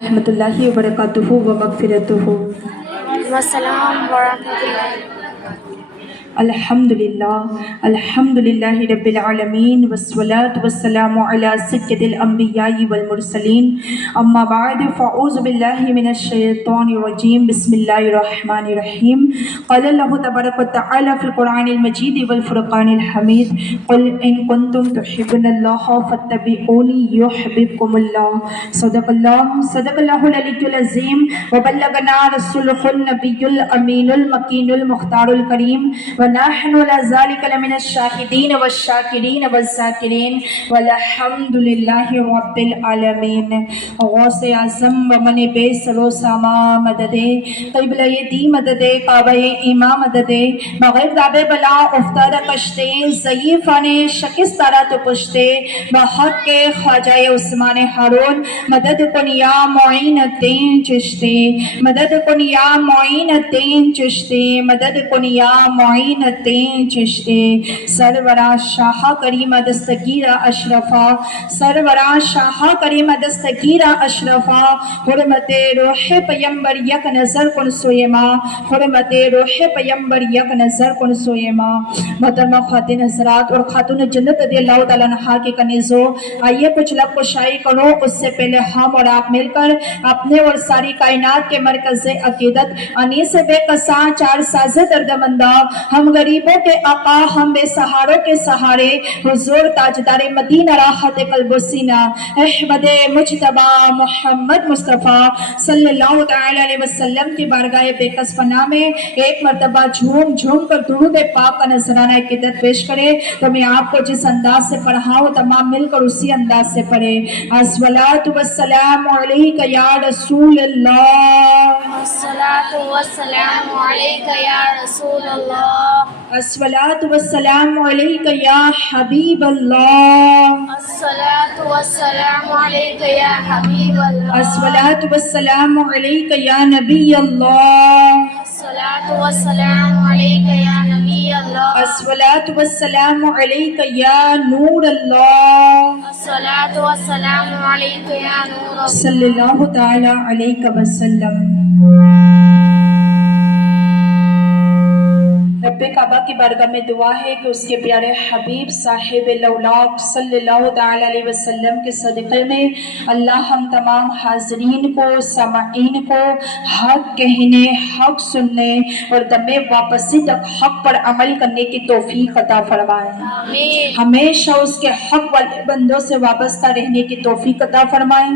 رحمۃ اللہ وبرکاتہ و مغفرتہ۔ والسلام ورحمۃ اللہ۔ الحمدللہ رب العالمین والصلاة والسلام علی سید الانبیاء والمرسلین، اما بعد فاعوذ باللہ من الشیطان الرجیم، بسم اللہ الرحمن الرحیم۔ قال اللہ تبارک و تعالی فی القرآن المجید والفرقان الحمید، قل ان کنتم تحبون اللہ فاتبعونی یحببکم اللہ۔ صدق اللہ العلی العظیم، وبلغنا رسولہ النبی الامین المکین المختار الکریم، ونحن على ذلك لمن الشاهدين والشاكرين والذاكرين والحمد لله رب العالمین۔ غوث اعظم ومن بے سر و ساما مدد، قبلہ دی مدد، کعبہ ایما مدد، بغیر داب بلا افتاد کشتے، ضعیفان شکستارا تو پشتے، بحق کے خواجہ عثمان ہارون، مدد کن یا معین الدین چشتے، مدد کن یا معین الدین چشتے، مدد کن یا معین الدین چشتے۔ سرورہ شاہ کریم دستگیرہ اشرفا، سرورہ شاہ کریم دستگیرہ اشرفا، حرمت روح پیمبر یک نظر کن سویما، حرمت روح پیمبر یک نظر کن سویما۔ محترمہ خواتین حضرات اور خاتون جنت رضی اللہ تعالیٰ عنہا کے کنیزوں، آئیے کچھ لب کشائی کرو۔ اس سے پہلے ہم اور آپ مل کر اپنے اور ساری کائنات کے مرکز عقیدت انیس بے قصاں چار ساز دردمندہ، ہم غریبوں کے آقا، ہم بے سہاروں کے سہارے، حضور تاجدار مدینہ راحت قلب و سینہ، احمد مجتبی محمد مصطفیٰ صلی اللہ تعالی علیہ وسلم کی بارگاہ بے کس پناہ میں ایک مرتبہ جھوم جھوم کر درود پاک کا نذرانہ عقیدت پیش کرے۔ تو میں آپ کو جس انداز سے پڑھاؤں تمام مل کر اسی انداز سے پڑھے۔ الصلاۃ والسلام علیک یا رسول اللہ، الصلاۃ والسلام علیک یا رسول اللہ، الصلاۃ والسلام علیک یا حبیب اللہ، الصلاۃ والسلام علیک یا حبیب اللہ، الصلاۃ والسلام علیک یا نبی اللہ، الصلاۃ والسلام علیک یا نبی اللہ، الصلاۃ والسلام علیک یا نور اللہ، الصلاۃ والسلام علیک یا نور اللہ۔ صلی اللہ تعالی علیہ وسلم۔ رب کعبہ کی بارگاہ میں دعا ہے کہ اس کے پیارے حبیب صاحب لولاک صلی اللہ تعالی علیہ وسلم کے صدقے میں اللہ ہم تمام حاضرین کو، سامعین کو حق کہنے، حق سننے اور دم واپسی تک حق پر عمل کرنے کی توفیق عطا فرمائے۔ آمین۔ ہمیشہ اس کے حق والے بندوں سے وابستہ رہنے کی توفیق عطا فرمائے۔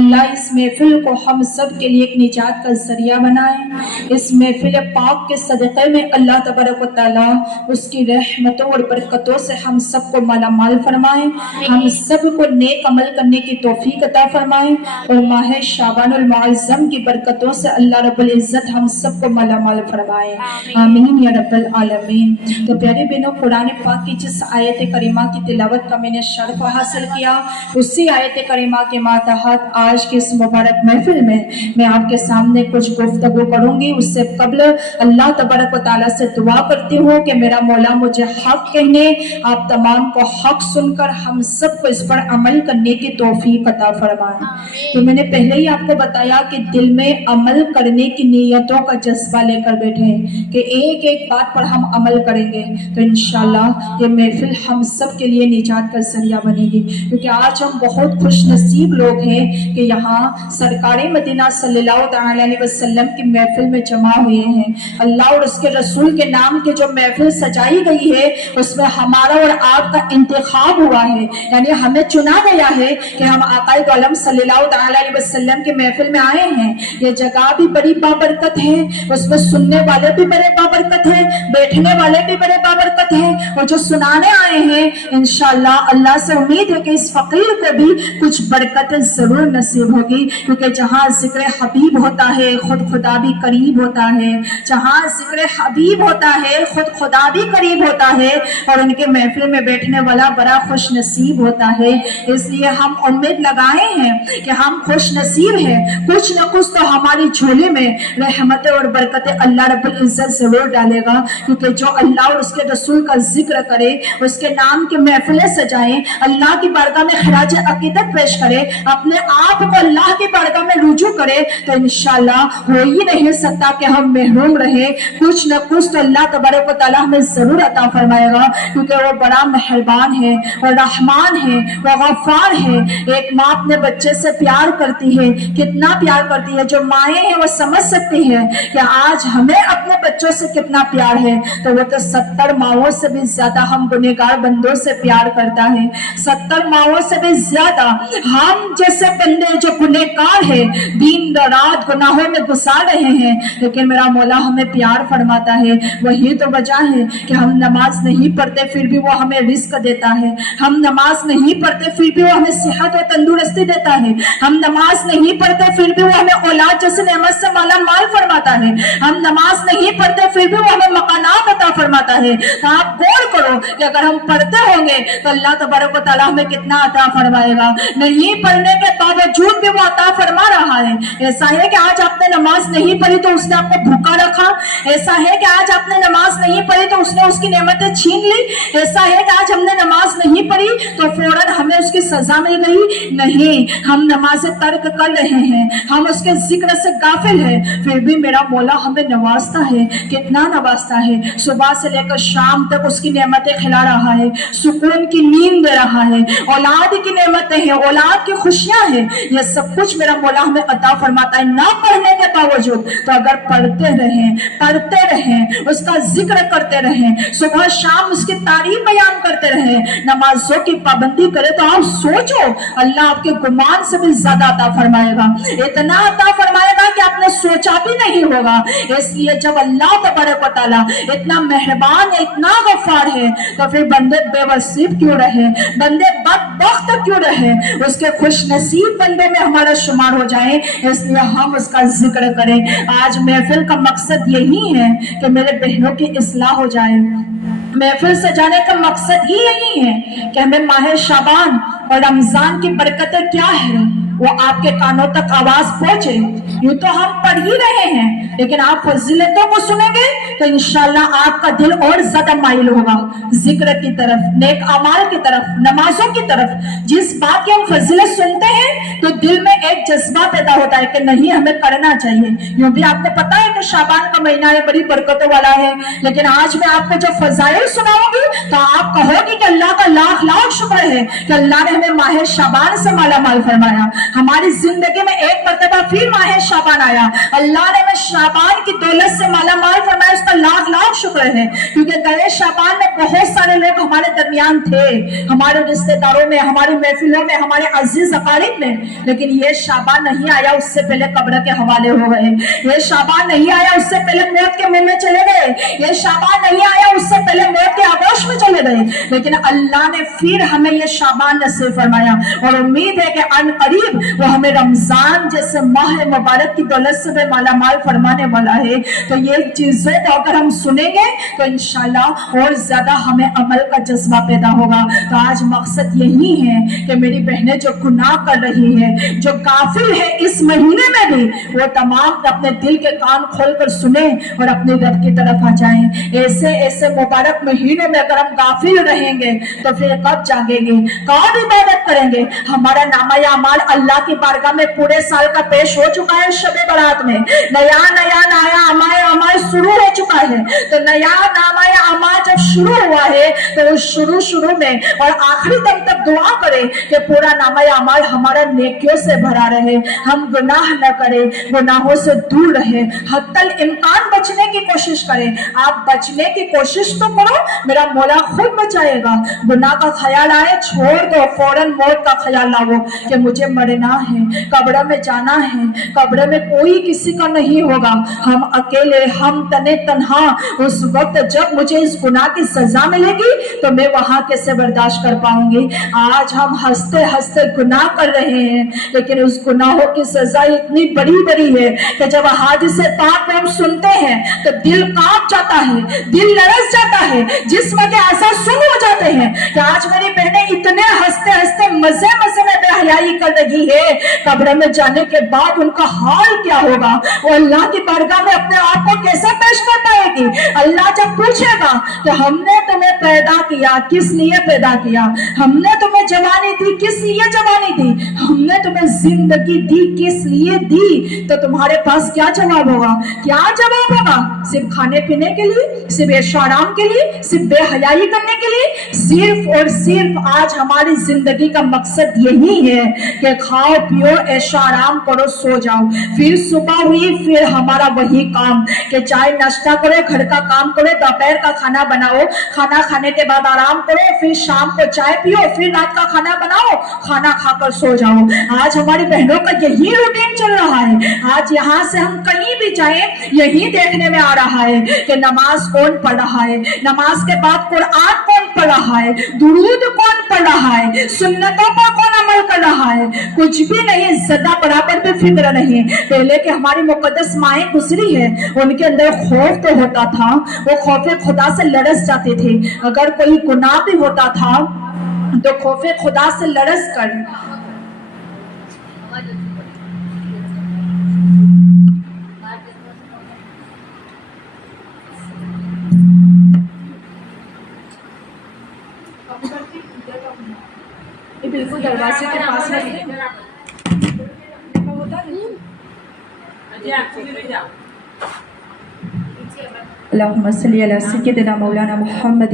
اللہ اس محفل کو ہم سب کے لیے ایک نجات کا ذریعہ بنائے۔ اس محفل پاک کے صدقے میں اللہ تبارک و تعالیٰ اس کی رحمتوں اور برکتوں سے ہم سب کو مالا مال فرمائے، ہم سب کو نیک عمل کرنے کی توفیق عطا فرمائے اور ماہ شعبان المعظم کی برکتوں سے اللہ رب العزت ہم سب کو مالا مال فرمائے، آمین یا رب العالمین۔ تو پیارے بہنوں، قرآن پاک کی جس آیت کریمہ کی تلاوت کا میں نے شرف حاصل کیا، اسی آیت کریمہ کے ماتحت آج کی اس مبارک محفل میں میں آپ کے سامنے کچھ گفتگو کروں گی۔ اس سے قبل اللہ تبارک و تعالیٰ سے دعا کرتی ہوں کہ میرا مولا مجھے حق کہنے، آپ تمام کو حق سن کر ہم سب کو اس پر عمل کرنے کی توفیق عطا فرمائے۔ تو میں نے پہلے ہی آپ کو بتایا کہ دل میں عمل کرنے کی نیتوں کا جذبہ لے کر بیٹھے کہ ایک ایک بات پر ہم عمل کریں گے تو انشاءاللہ یہ محفل ہم سب کے لیے نجات کا ذریعہ بنے گی، کیونکہ آج ہم بہت خوش نصیب لوگ ہیں کہ یہاں سرکار مدینہ صلی اللہ تعالی علیہ وسلم کی محفل میں جمع ہوئے ہیں۔ اللہ اور اس کے رسول کے نام کی جو محفل سجائی گئی ہے اس میں ہمارا اور آپ کا انتخاب ہوا ہے، یعنی ہمیں چنا گیا ہے کہ ہم آقا دو عالم صلی اللہ تعالی علیہ وسلم کی محفل میں آئے ہیں۔ یہ جگہ بھی بڑی بابرکت ہے، اس میں سننے والے بھی بڑے بابرکت ہیں، بیٹھنے والے بھی بڑے بابرکت ہیں، اور جو سنانے آئے ہیں انشاءاللہ اللہ سے امید ہے کہ اس فقیر کو بھی کچھ برکت ضرور نصیب ہوگی، کیونکہ جہاں ذکر حبیب ہوتا ہے خود خدا بھی قریب ہوتا ہے، جہاں ذکر حبیب ہوتا ہے خود خدا بھی قریب ہوتا ہے، اور ان کے محفل میں بیٹھنے والا بڑا خوش نصیب ہوتا ہے۔ اس لیے ہم امید لگائے ہیں کہ ہم خوش نصیب ہیں، کچھ نہ کچھ تو ہماری جھولی میں رحمت اور برکت اللہ رب العزت ضرور ڈالے گا، کیونکہ جو اللہ اور اس کے رسول کا ذکر کرے، اس کے نام کی محفلیں سجائیں، اللہ کی بارگاہ میں خراج عقیدت پیش کرے، اپنے آپ کو اللہ کی بارگاہ میں رجوع کرے تو انشاءاللہ ہو ہی نہیں سکتا کہ ہم محروم رہے. کچھ نہ کچھ تو اللہ تبارک و تعالیٰ ہمیں ضرور عطا فرمائے گا، کیونکہ وہ بڑا مہربان ہے اور رحمان ہے، وہ غفار ہے. ایک ماں اپنے بچے سے پیار کرتی ہے، کتنا پیار کرتی ہے. جو مائیں ہیں وہ سمجھ سکتی ہے کہ آج ہمیں اپنے بچوں سے کتنا پیار ہے، تو وہ تو 70 ماؤں سے بھی زیادہ ہم گنہگار بندوں سے پیار کرتا ہے. 70 ماؤں سے بھی زیادہ ہم جیسے بندے جو گنہگار ہے، دن رات گناہوں میں گزار رہے ہیں، لیکن میرا مولا ہمیں پیار فرماتا ہے. وہی تو وجہ ہے کہ ہم نماز نہیں پڑھتے پھر بھی وہ ہمیں رزق دیتا ہے. ہم نماز نہیں پڑھتے پھر بھی وہ ہمیں صحت و تندرستی دیتا ہے. ہم نماز نہیں پڑھتے پھر بھی وہ ہمیں اولاد جیسے نعمت سے مالا مال فرماتا ہے. ہم نماز نہیں پڑھتے پھر بھی وہ ہمیں مکانات عطا فرماتا ہے. تو آپ غور کرو کہ اگر ہم پڑھتے ہوں گے تو اللہ تبارک و تعالیٰ ہمیں کتنا عطا فرمائے گا. نہیں پڑھنے کے باوجود بھی وہ عطا فرما رہا ہے. ایسا ہے کہ آج آپ نے نماز نہیں پڑھی تو اس نے آپ کو بھوکا رکھا. ایسا ہے کہ آج آپ نے نماز نہیں پڑھی تو اس نے اس کی نعمتیں چھین لی. ایسا ہے کہ آج ہم نے نماز نہیں پڑھی تو فوراً ہمیں اس کی سزا مل گئی. نہیں، ہم نماز ترک کر رہے ہیں، ہم اس کے ذکر سے غافل ہیں، پھر بھی میرا مولا ہمیں نوازتا ہے. کتنا نوازتا ہے. صبح سے لے کر شام تک اس کی نعمتیں کھلا رہا ہے، سکون کی نیند دے رہا ہے، اولاد کی نعمتیں ہیں، اولاد کی خوشیاں ہیں. یہ سب کچھ میرا مولا ہمیں عطا فرماتا ہے. نہ پڑھنے کے باوجود تو اگر پڑھتے رہیں اس کا ذکر کرتے رہیں، صبح شام اس کی تعریف بیان کرتے رہیں، نمازوں کی پابندی کرے تو آپ سوچو اللہ آپ کے گمان سے بھی زیادہ عطا فرمائے گا. اتنا عطا فرمائے گا کہ آپ نے سوچا بھی نہیں ہوگا. اس لیے جب اللہ تبارک و تعالیٰ اتنا مہربان ہے، اتنا غفار ہے، تو پھر بندے بے نصیب کیوں رہے، بندے بدبخت کیوں رہے، اس کے خوش نصیب بندے میں ہمارا شمار ہو جائے. اس لیے ہم اس کا ذکر کریں. آج محفل کا مقصد یہی ہے کہ میرے بہنوں کی اصلاح ہو جائے. محفل سجانے کا مقصد ہی یہی ہے کہ ہمیں ماہ شعبان اور رمضان کی برکتیں کیا ہیں وہ آپ کے کانوں تک آواز پہنچے. یوں تو ہم پڑھ ہی رہے ہیں، لیکن آپ فضیلتوں کو سنیں گے تو انشاءاللہ آپ کا دل اور زیادہ مائل ہوگا ذکر کی طرف، نیک اعمال کی طرف، نمازوں کی طرف. جس بات کی ہم فضیلت سنتے ہیں تو دل میں ایک جذبہ پیدا ہوتا ہے کہ نہیں ہمیں کرنا چاہیے. یوں بھی آپ کو پتا ہے کہ شعبان کا مہینہ ہے، بڑی برکتوں والا ہے، لیکن آج میں آپ کو جو فضائل سناؤں گی تو آپ کہو گی کہ اللہ کا لاکھ لاکھ شکر ہے کہ اللہ نے ہمیں ماہ شعبان سے مالا مال فرمایا. ہماری زندگی میں ایک مرتبہ پھر ماہ شعبان آیا، اللہ نے ہمیں شعبان کی دولت سے مالا مال فرمایا. اس کا لاکھ لاکھ شکر ہے، کیونکہ گئے شعبان میں بہت سارے لوگ ہمارے درمیان تھے، ہمارے رشتہ داروں میں، ہماری محفلوں میں، ہمارے عزیز اقارب میں، لیکن یہ شعبان نہیں آیا اس سے پہلے قبر کے حوالے ہو گئے. یہ شعبان نہیں آیا اس سے پہلے موت کے منہ میں چلے گئے. یہ شعبان نہیں آیا اس سے پہلے موت کے آغوش میں چلے گئے. لیکن اللہ نے پھر ہمیں یہ شعبان نصیب فرمایا، اور امید ہے کہ ان قریب وہ ہمیں رمضان جیسے ماہ مبارک کی دولت سے بھی مالا مال فرمانے والا ہے. تو یہ چیزیں کو اگر ہم سنیں گے تو انشاءاللہ اور زیادہ ہمیں عمل کا جذبہ پیدا ہوگا. تو آج مقصد یہی ہے کہ میری بہنیں جو گناہ کر رہی ہے، جو غافل ہے اس مہینے میں بھی، وہ تمام اپنے دل کے کان کھول کر سنیں اور اپنے رب کی طرف آ جائیں. ایسے مبارک مہینے میں اگر ہم غافل رہیں گے تو پھر کب جاگیں گے، کب عبادت کریں گے. ہمارا نامہ اعمال اللہ کی بارگاہ میں پورے سال کا پیش ہو چکا ہے. شب برات میں نیا اعمال شروع ہو چکا ہے. تو نیا نامہ اعمال جب شروع ہوا ہے تو اس شروع میں اور آخری دم تک دعا کرے کہ پورا نامہ اعمال ہمارا نیکیوں سے بھرا رہے، ہم گناہ نہ کریں، گناہوں سے دور رہے، حتی الامکان بچنے کی کوشش کریں. آپ بچنے کی کوشش تو کرو، میرا مولا خود بچائے گا. گناہ کا خیال آئے چھوڑ دو، فوراً موت کا خیال لاؤ کہ مجھے مرنا ہے، قبر میں جانا ہے. قبر میں کوئی کسی کا نہیں ہوگا، ہم اکیلے، ہم تنے تنہا. اس وقت جب مجھے اس گناہ کی سزا ملے گی تو میں وہاں کیسے برداشت کر پاؤں گی. آج ہم ہنستے ہنستے گناہ کر رہے ہیں، لیکن اس گناہوں کی سزا اتنی بڑی بڑی ہے کہ جب حادث پاک میں ہم سنتے ہیں تو دل کانپ جاتا ہے، دل لرز جاتا ہے، جسم کے اعضاء سن ہو جاتے ہیں کہ آج میری بہنیں اتنے ہنستے ہنستے مزے میں بے حیائی کر رہی ہے. قبر میں جانے کے بعد ان کا حال کیا ہوگا، وہ اللہ کی بارگاہ میں اپنے آپ کو کیسے پیش کر पाएगी। अल्लाह जब पूछेगा कि हमने तुम्हें पैदा किया किस लिए पैदा किया, हमने तुम्हें जवानी दी किस लिए जवानी दी, हमने तुम्हें जिंदगी दी किस लिए दी, तो तुम्हारे पास क्या जवाब होगा? क्या जवाब होगा? सिर्फ खाने पीने के लिए, सिर्फ ऐशो आराम के लिए, सिर्फ बेहयाई करने के लिए? सिर्फ और सिर्फ आज हमारी जिंदगी का मकसद यही है कि खाओ पियो ऐशो आराम करो सो जाओ, फिर सुबह हुई फिर हमारा वही काम कि चाय नाश्ता करो, घर का काम करो, दोपहर का खाना बनाओ, खाना खाने के बाद आराम करो, फिर शाम को चाय पियो, फिर रात का खाना बनाओ, खाना खाकर सो जाओ। आज हमारी बहनों का यही रूटीन चल रहा है। आज यहाँ से हम कहीं भी जाएं यही देखने में आ रहा है कि नमाज कौन पढ़ रहा है, नमाज के बाद कुरान कौन पढ़ रहा है, दुरूद कौन पढ़ रहा है, सुन्नतों पर कौन अमल कर रहा है, कुछ भी नहीं, ज़रा बराबर भी फिक्र नहीं। पहले के हमारी मुकद्दस माएँ गुजरी है, उनके अंदर खौफ तो होता था, वो खौफे खुदा से लरस जाते थे। अगर कोई गुनाह भी होता था तो खौफे खुदा से लरस कर बिल्कुल दरवाजे के पास अल्लाहुम्मा सल्ली अला सय्यिदिना मौलाना मुहम्मद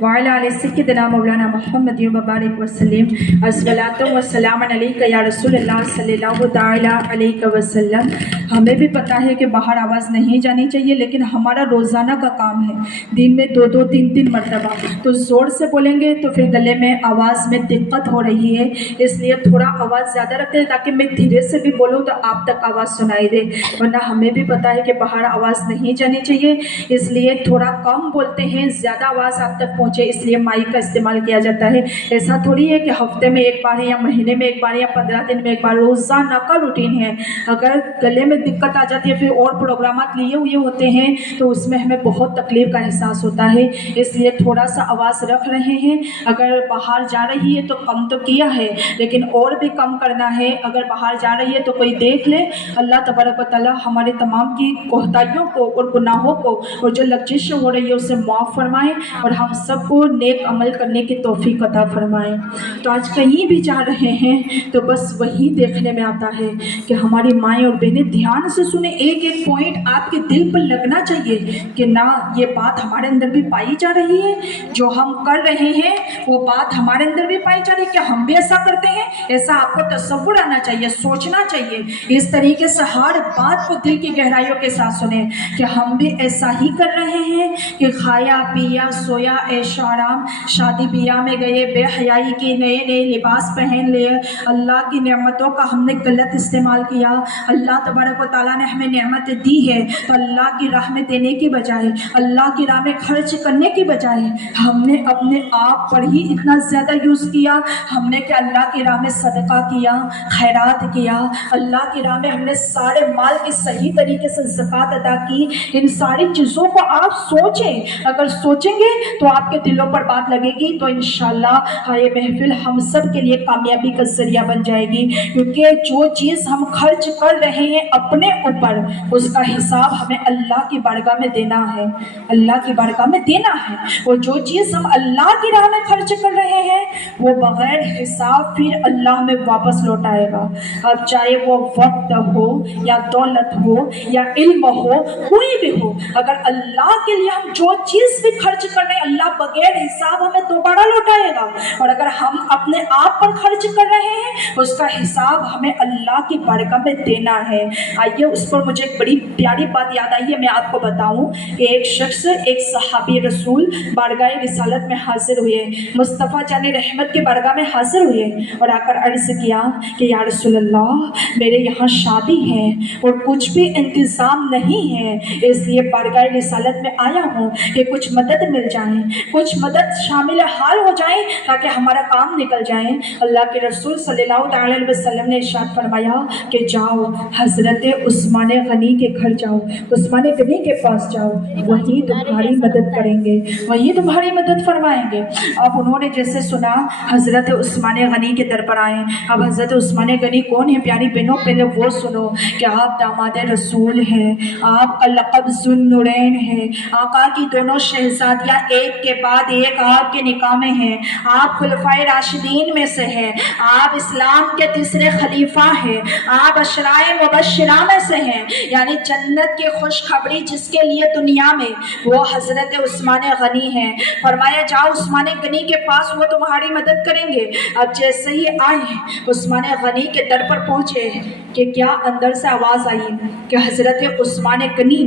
व अला आलि सय्यिदिना मौलाना मुहम्मद व बारिक वसल्लम अस्सलातु वस्सलाम अलैका या रसूलल्लाह सल्लल्लाहु तआला अलैहि वसल्लम। हमें भी पता है कि बाहर आवाज़ नहीं जानी चाहिए, लेकिन हमारा रोज़ाना का काम है दिन में 2-2 3-3 मरतबा, तो ज़ोर से बोलेंगे तो फिर गले में आवाज़ में दिक्कत हो रही है, इसलिए थोड़ा आवाज़ ज़्यादा रखते हैं ताकि मैं धीरे से भी बोलूँ तो आप तक आवाज़ सुनाई दे, वरना हमें भी पता है कि बाहर आवाज़ नहीं जानी चाहिए, इसलिए थोड़ा कम बोलते हैं, ज़्यादा आवाज़ आप तक पहुँचे इसलिए माइक का इस्तेमाल किया जाता है। ऐसा थोड़ी है कि हफ्ते में एक बार है या महीने में एक बार या 15 दिन में एक बार, रोज़ाना का रूटीन है। अगर गले में दिक्कत आ जाती है, फिर और प्रोग्राम लिए हुए होते हैं तो उसमें हमें बहुत तकलीफ का एहसास होता है, इसलिए थोड़ा सा आवाज़ रख रहे हैं। अगर बाहर जा रही है तो कम तो किया है, लेकिन और भी कम करना है। अगर बाहर जा रही है तो कोई देख ले। अल्लाह तबारक व तआला हमारे तमाम की कोताहियों को और गुनाहों को और जो लग़ज़िश हो रही है उसे माफ़ फरमाएं और हम सबको नेक अमल करने की तौफीक अता फरमाएं। तो आज कहीं भी जा रहे हैं तो बस वही देखने में आता है कि हमारी माएँ और बहनें ध्यान से सुने, एक एक पॉइंट आपके दिल पर लगना चाहिए कि ना ये बात हमारे अंदर भी पाई जा रही है, जो हम कर रहे हैं वो बात हमारे अंदर भी पाई जा रही है, क्या हम भी ऐसा करते हैं? ऐसा आपको तसव्वुर आना चाहिए, सोचना चाहिए। इस तरीके से हर बात को दिल की गहराइयों के साथ सुने कि हम भी ऐसा ही कर रहे हैं कि खाया पिया सोया ऐशो आराम, शादी ब्याह में गए, बेहयाई की, नए नए लिबास पहन लिए, अल्लाह की नेमतों का हमने गलत इस्तेमाल किया। अल्लाह तबारक व तआला ने हमें नेमत दी है तो अल्लाह की राह में देने की बजाय, अल्लाह की राह में खर्च करने की बजाय हमने अपने आप पर ही इतना ज़्यादा यूज़ किया। हमने क्या अल्लाह की राह में सदका किया, खैरात किया, अल्लाह की राह में हमने सारे माल की सही तरीके से ज़कात अदा की। इन सारी चीज़ों को आप सोचें, अगर सोचेंगे तो आपके दिलों पर बात लगेगी तो इंशाअल्लाह ये महफिल हम सब के लिए कामयाबी का ज़रिया बन जाएगी, क्योंकि जो चीज़ हम खर्च कर रहे हैं अपने ऊपर उसका हिसाब हमें अल्लाह की बारगाह में देना है, अल्लाह की बारगाह में देना है। और जो चीज़ हम अल्लाह की राह में खर्च कर रहे हैं वो बग़ैर हिसाब फिर अल्लाह में वापस लौट आएगा। अब चाहे वो वक्त हो या दौलत हो या इल्म हो, कोई भी हो, अगर अल्लाह के लिए हम जो चीज़ भी खर्च कर रहे हैं अल्लाह बग़ैर हिसाब हमें दोबारा लौटाएगा। और अगर हम अपने आप पर खर्च कर रहे हैं उसका हिसाब हमें अल्लाह की बारगाह में देना है। आइए उस पर मुझे एक बड़ी प्यारी बात याद आई है, मैं आपको बताऊं कि एक शख्स, एक सहाबी रसूल बारगाह रिसालत में हाजिर हुए, मुस्तफ़ा जानी रहमत के बारगाह में हाजिर हुए और आकर अर्ज़ किया कि या रसूलल्लाह मेरे यहाँ शादी है और कुछ भी इंतज़ाम नहीं है, इसलिए बारगाह रिसालत में आया हूँ कि कुछ मदद मिल जाए, कुछ मदद शामिल हाल हो जाए ताकि हमारा काम निकल जाए। अल्लाह के रसूल सल्लल्लाहु अलैहि वसल्लम ने इरशाद फरमाया कि जाओ हज़रत उस्मान गनी के घर जाओ, उस्मान गनी के पास जाओ, वही तुम्हारी मदद करेंगे, वही तुम्हारी मदद फरमाएंगे। अब उन्होंने जैसे सुना हज़रत उस्मान गनी के दर पर आए। अब हज़रत उस्मान गनी कौन है प्यारी बहनों, पहले वो सुनो कि आप दामाद रसूल हैं, आप लक़ब ज़ुन्नुरैन حسنین ہے، آقا کی دونوں شہزادیاں ایک کے بعد ایک آپ کے نکاح میں ہیں، آپ خلفائے راشدین میں سے ہیں، آپ اسلام کے تیسرے خلیفہ ہیں، آپ عشرائے مبشرہ میں سے ہیں، یعنی جنت کی خوشخبری جس کے لیے دنیا میں وہ حضرت عثمان غنی ہیں۔ فرمایا جاؤ عثمان غنی کے پاس، وہ تمہاری مدد کریں گے۔ اب جیسے ہی آئے عثمان غنی کے در پر پہنچے کہ کیا اندر سے آواز آئی کہ حضرت عثمان غنی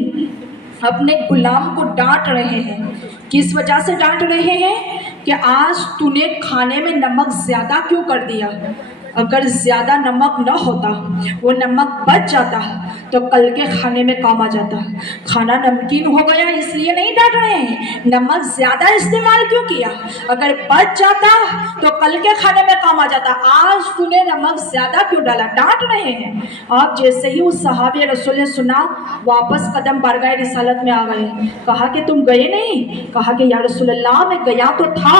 اپنے غلام کو ڈانٹ رہے ہیں۔ کس وجہ سے ڈانٹ رہے ہیں کہ آج تو نے کھانے میں نمک زیادہ کیوں کر دیا؟ اگر زیادہ نمک نہ ہوتا، وہ نمک بچ جاتا تو کل کے کھانے میں کام آ جاتا۔ کھانا نمکین ہو گیا اس لیے نہیں ڈانٹ رہے ہیں، نمک زیادہ استعمال کیوں کیا؟ اگر بچ جاتا تو کل کے کھانے میں کام آ جاتا، آج تو نے نمک زیادہ کیوں ڈالا؟ ڈانٹ رہے ہیں۔ آپ جیسے ہی اس صحابی رسول نے سنا، واپس قدم بارگاہ رسالت میں آ گئے۔ کہا کہ تم گئے نہیں؟ کہا کہ یا رسول اللہ میں گیا تو تھا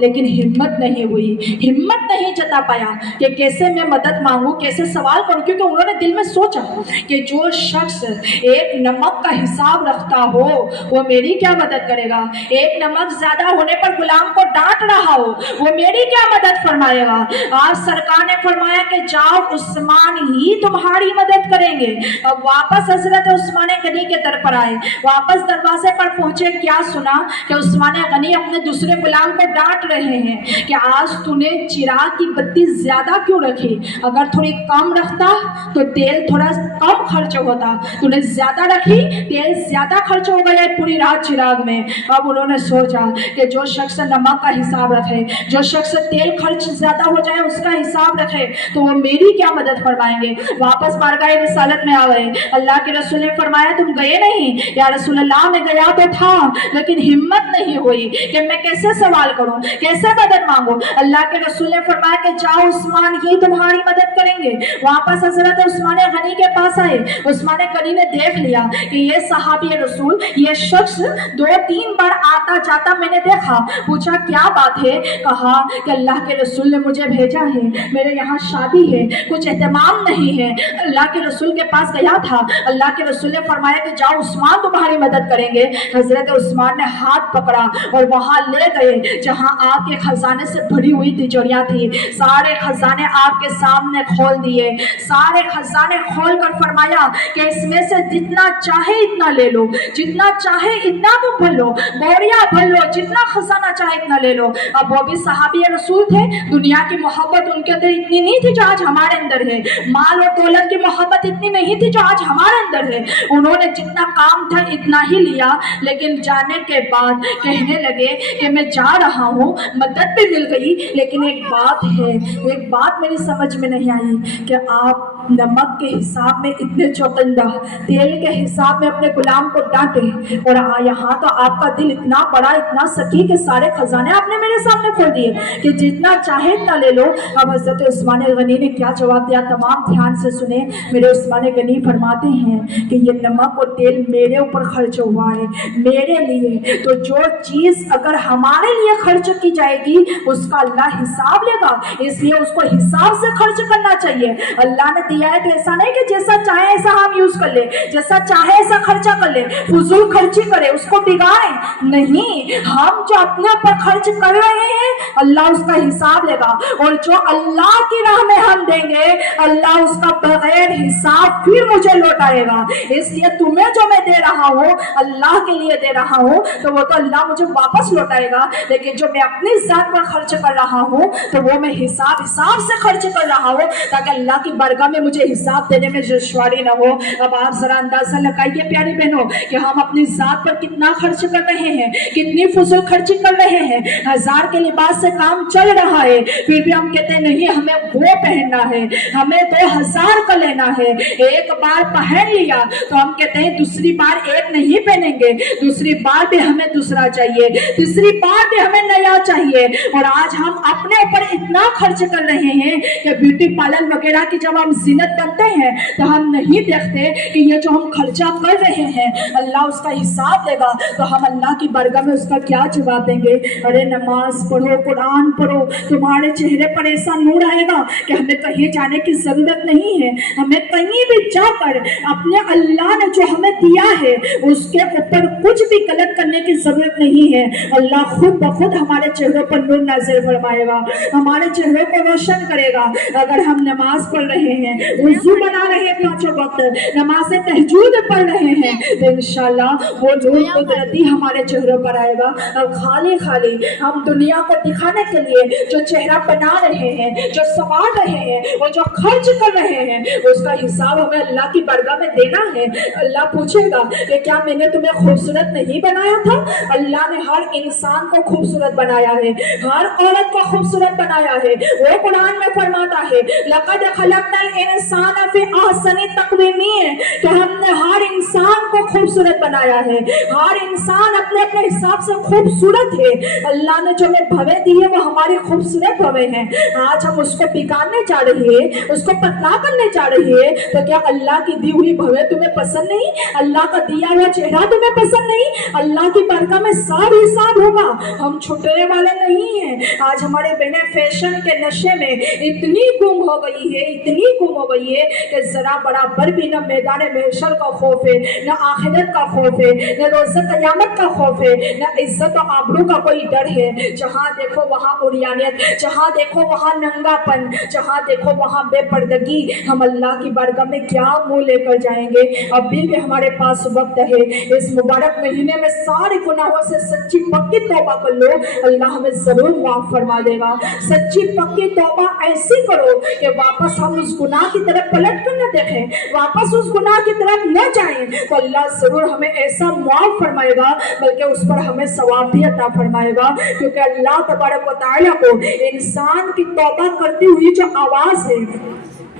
لیکن ہمت نہیں ہوئی، ہمت نہیں جتا پایا کہ کیسے میں مدد مانگوں، کیسے سوال کروں، کیونکہ انہوں نے دل میں سوچا کہ جو شخص ایک نمک کا حساب رکھتا ہو وہ میری کیا مدد کرے گا؟ ایک نمک زیادہ ہونے پر غلام کو ڈانٹ رہا ہو وہ میری کیا مدد فرمائے گا؟ آپ سرکار نے فرمایا کہ جاؤ عثمان ہی تمہاری مدد کریں گے۔ اب واپس حضرت عثمان غنی کے در پر آئے، واپس دروازے پر پہنچے، کیا سنا کہ عثمان غنی اپنے دوسرے غلام کو ڈانٹ رہے ہیں کہ آج تو نے چراغ کی بتی زیادہ کیوں رکھی؟ اگر تھوڑی کم رکھتا تو تیل تھوڑا کم خرچ ہوتا، تو نے زیادہ رکھی، تیل زیادہ خرچ ہو گیا پوری رات چراغ میں۔ اب انہوں نے سوچا کہ جو شخص نمک کا حساب رکھے، جو شخص تیل خرچ زیادہ ہو جائے اس کا حساب رکھے تو وہ میری کیا مدد فرمائیں گے؟ واپس بارگاہ رسالت میں آ گئے۔ اللہ کے رسول نے فرمایا تم گئے نہیں؟ یا رسول اللہ میں گیا تو تھا لیکن ہمت نہیں ہوئی کہ میں کیسے سوال کروں، کیسے مدد مانگوں۔ اللہ کے رسول نے فرمایا کہ جاؤ عثمان ہی تمہاری مدد کریں گے۔ واپس حضرت عثمان غنی کے پاس آئے۔ عثمان غنی نے دیکھ لیا کہ یہ صحابی رسول، یہ شخص 2-3 بار آتا جاتا میں نے دیکھا۔ پوچھا کیا بات ہے؟ کہا کہ اللہ کے رسول نے مجھے بھیجا ہے، میرے یہاں شادی ہے، کچھ اہتمام نہیں ہے۔ اللہ کے رسول کے پاس گیا تھا، اللہ کے رسول نے فرمایا کہ جاؤ عثمان تمہاری مدد کریں گے۔ حضرت عثمان نے ہاتھ پکڑا اور وہاں لے گئے جہاں آپ کے خزانے سے بھری ہوئی تجوریاں تھی۔ سارے خزانے آپ کے سامنے کھول دیے، سارے خزانے کھول کر فرمایا کہ اس میں سے جتنا چاہے اتنا لے لو، جتنا چاہے اتنا تم بھر لو، بوریاں بھر لو، جتنا خزانہ چاہے اتنا لے لو۔ اب وہ بھی صحابی رسول تھے، دنیا کی محبت ان کے اندر اتنی نہیں تھی جو آج ہمارے اندر ہے، مال اور دولت کی محبت اتنی نہیں تھی جو آج ہمارے اندر ہے۔ انہوں نے جتنا کام تھا اتنا ہی لیا، لیکن جانے کے بعد کہنے لگے کہ میں جا رہا ہوں، مدد بھی مل گئی، لیکن ایک بات ہے، ایک بات میری سمجھ میں نہیں آئی کہ آپ نمک کے حساب میں اتنے چوکندہ، تیل کے حساب میں اپنے غلام کو ڈانٹے، اور یہاں تو آپ کا دل اتنا بڑا، اتنا سخی کہ سارے خزانے آپ نے میرے سامنے کھول دیے کہ جتنا چاہے اتنا لے لو۔ اب حضرت عثمان غنی نے کیا جواب دیا؟ تمام دھیان سے سنیں۔ میرے عثمان غنی فرماتے ہیں کہ یہ نمک اور تیل میرے اوپر خرچ ہوا ہے، میرے لیے، تو جو چیز اگر ہمارے لیے خرچ کی جائے گی اس کا اللہ حساب لے گا، اس لیے اس کو حساب سے خرچ کرنا چاہیے۔ اللہ نے دیا ہے تو ایسا نہیں کہ جیسا چاہے ایسا ہم یوز کر لیں، جیسا چاہے ایسا خرچہ کر لیں، فضول خرچی کرے، اس کو بگاڑیں نہیں۔ ہم جو اپنے اوپر خرچ کر رہے ہیں اللہ اس کا حساب لے گا، اور جو اللہ کی راہ میں ہم دیں گے اللہ اس کا بغیر حساب پھر مجھے لوٹائے گا۔ اس لیے تمہیں جو میں دے رہا ہوں اللہ کے لیے دے رہا ہوں تو وہ تو اللہ مجھے واپس لوٹائے گا، لیکن جو میں اپنی ذات پر خرچ کر رہا ہوں تو وہ میں حساب سے خرچ کر رہا ہوں تاکہ اللہ کی بارگاہ میں مجھے حساب دینے میں دشواری نہ ہو۔ اب آپ ذرا اندازہ لگائیے پیاری بہنوں کہ ہم اپنی ذات پر کتنا خرچ کر رہے ہیں، کتنی فضول خرچی کر رہے ہیں۔ 1000 کے لباس سے کام چل رہا ہے، پھر بھی ہم کہتے ہیں نہیں ہمیں وہ پہننا ہے، ہمیں 2000 کا لینا ہے۔ ایک بار پہن لیا تو ہم کہتے ہیں دوسری بار ایک نہیں پہنیں گے، دوسری بار بھی ہمیں دوسرا چاہیے، تیسری بار بھی ہمیں نیا چاہیے۔ اور آج ہم اپنے اوپر اتنا خرچ کر رہے ہیں کہ بیوٹی پارلر وغیرہ کی جب ہم زینت بنتے ہیں تو ہم نہیں دیکھتے کہ یہ جو ہم خرچہ کر رہے ہیں اللہ اس کا حساب دے گا، تو ہم اللہ کی بارگاہ میں اس کا کیا جواب دیں گے؟ ارے نماز پڑھو، قرآن پڑھو، تمہارے چہرے پر ایسا نور آئے گا کہ ہمیں کہیں جانے کی ضرورت نہیں ہے، ہمیں کہیں بھی جا کر اپنے اللہ نے جو ہمیں دیا ہے اس کے اوپر کچھ بھی غلط کرنے کی ضرورت نہیں ہے۔ اللہ خود بخود ہمارے چہروں پر نور نازل فرمائے گا، ہمارے چہروں کو روشن کرے گا۔ اگر ہم نماز پڑھ رہے ہیں، وضو بنا رہے ہیں، پانچوں وقت نماز تہجد پڑھ رہے ہیں، تو انشاءاللہ وہ نور قدرتی ہمارے چہروں پر آئے گا۔ اور خالی ہم دنیا کو دکھانے کے لیے جو چہرہ بنا رہے ہیں، جو سنوار رہے ہیں، وہ جو خرچ کر رہے ہیں، اس کا حساب ہمیں اللہ کی بارگاہ میں دینا ہے۔ اللہ پوچھے گا کہ کیا میں نے تمہیں خوبصورت نہیں بنایا تھا؟ اللہ نے ہر انسان کو خوبصورت بنایا ہے، ہر عورت کو خوبصورت بنایا ہے۔ وہ قرآن میں فرماتا ہے لَقَدْ خَلَقْنَا الْإِنسَانَ فِي أَحْسَنِ تَقْوِيمٍ، کہ ہم نے ہر انسان کو خوبصورت بنایا ہے، ہر انسان اپنے اپنے حساب سے خوبصورت ہے۔ اللہ نے جو ہمیں بھویں دی ہے وہ ہماری خوبصورت بھویں ہیں، آج ہم اس کو بگاڑنے جا رہے ہیں، اس کو پتلا کرنے جا رہے ہیں، تو کیا اللہ کی دی ہوئی بھویں تمہیں پسند نہیں؟ اللہ کا دیا ہوا چہرہ تمہیں پسند نہیں؟ اللہ کی بارگاہ میں سب حساب ہوگا، ہم چھٹنے والے نہیں ہیں۔ آج ہمارے بہنیں فیشن کے نشے میں اتنی گم ہو گئی ہے، اتنی گم ہو گئی ہے کہ ذرا برابر بھی نہ میدان محشر کا خوف ہے، نہ آخرت کا خوف ہے، نہ روز قیامت کا خوف ہے، نہ عزت و آبرو کا کوئی ڈر ہے۔ جہاں دیکھو وہاں عریانیت، جہاں دیکھو وہاں ننگا پن، جہاں دیکھو وہاں بے پردگی۔ ہم اللہ کی بارگاہ میں کیا منہ لے کر جائیں گے؟ ابھی بھی ہمارے پاس وقت ہے، اس مبارک مہینے میں سارے گناہوں سے سچی پکی توبہ کر لو، اللہ ہمیں ضرور معاف فرما دے گا۔ سچی پکی توبہ ایسی کرو کہ واپس ہم اس گناہ کی طرف پلٹ کر نہ دیکھیں، واپس اس گناہ کی طرف نہ جائیں، تو اللہ ضرور ہمیں ایسا معاف فرمائے گا، بلکہ اس پر ہمیں ثواب بھی عطا فرمائے گا، کیونکہ اللہ تبارک و تعالیٰ کو انسان کی توبہ کرتی ہوئی جو آواز ہے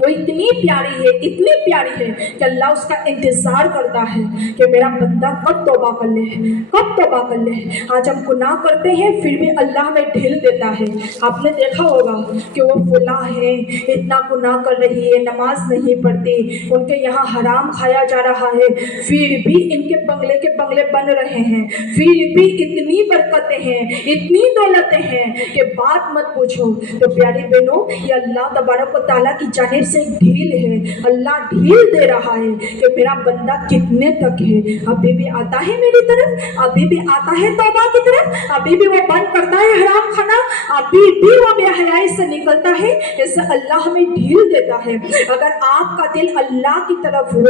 وہ اتنی پیاری ہے، اتنی پیاری ہے کہ اللہ اس کا انتظار کرتا ہے کہ میرا بندہ کب توبہ کر لے، کب توبہ کر لے۔ آج ہم گناہ کرتے ہیں پھر بھی اللہ ہمیں ڈھیل دیتا ہے۔ آپ نے دیکھا ہوگا کہ وہ فلاں ہے، اتنا گناہ کر رہی ہے، نماز نہیں پڑھتی، ان کے یہاں حرام کھایا جا رہا ہے، پھر بھی ان کے بنگلے بن رہے ہیں، پھر بھی اتنی برکتیں ہیں، اتنی دولتیں ہیں کہ بات مت پوچھو۔ تو پیاری بہنوں، یہ اللہ تبارک و تعالیٰ کی جانب سے ایک ڈھیل ہے، اللہ ڈھیل دے رہا ہے کہ میرا بندہ کتنے تک ہے، ابھی بھی آتا ہے میری طرف، ابھی بھی آتا ہے توبہ کی طرف، ابھی بھی وہ بند کرتا ہے حرام کھانا، ابھی بھی وہ بے حیائی سے نکلتا ہے۔ اس سے اللہ ہمیں ڈھیل دیتا ہے۔ اگر آپ کا دل اللہ کی طرف ہو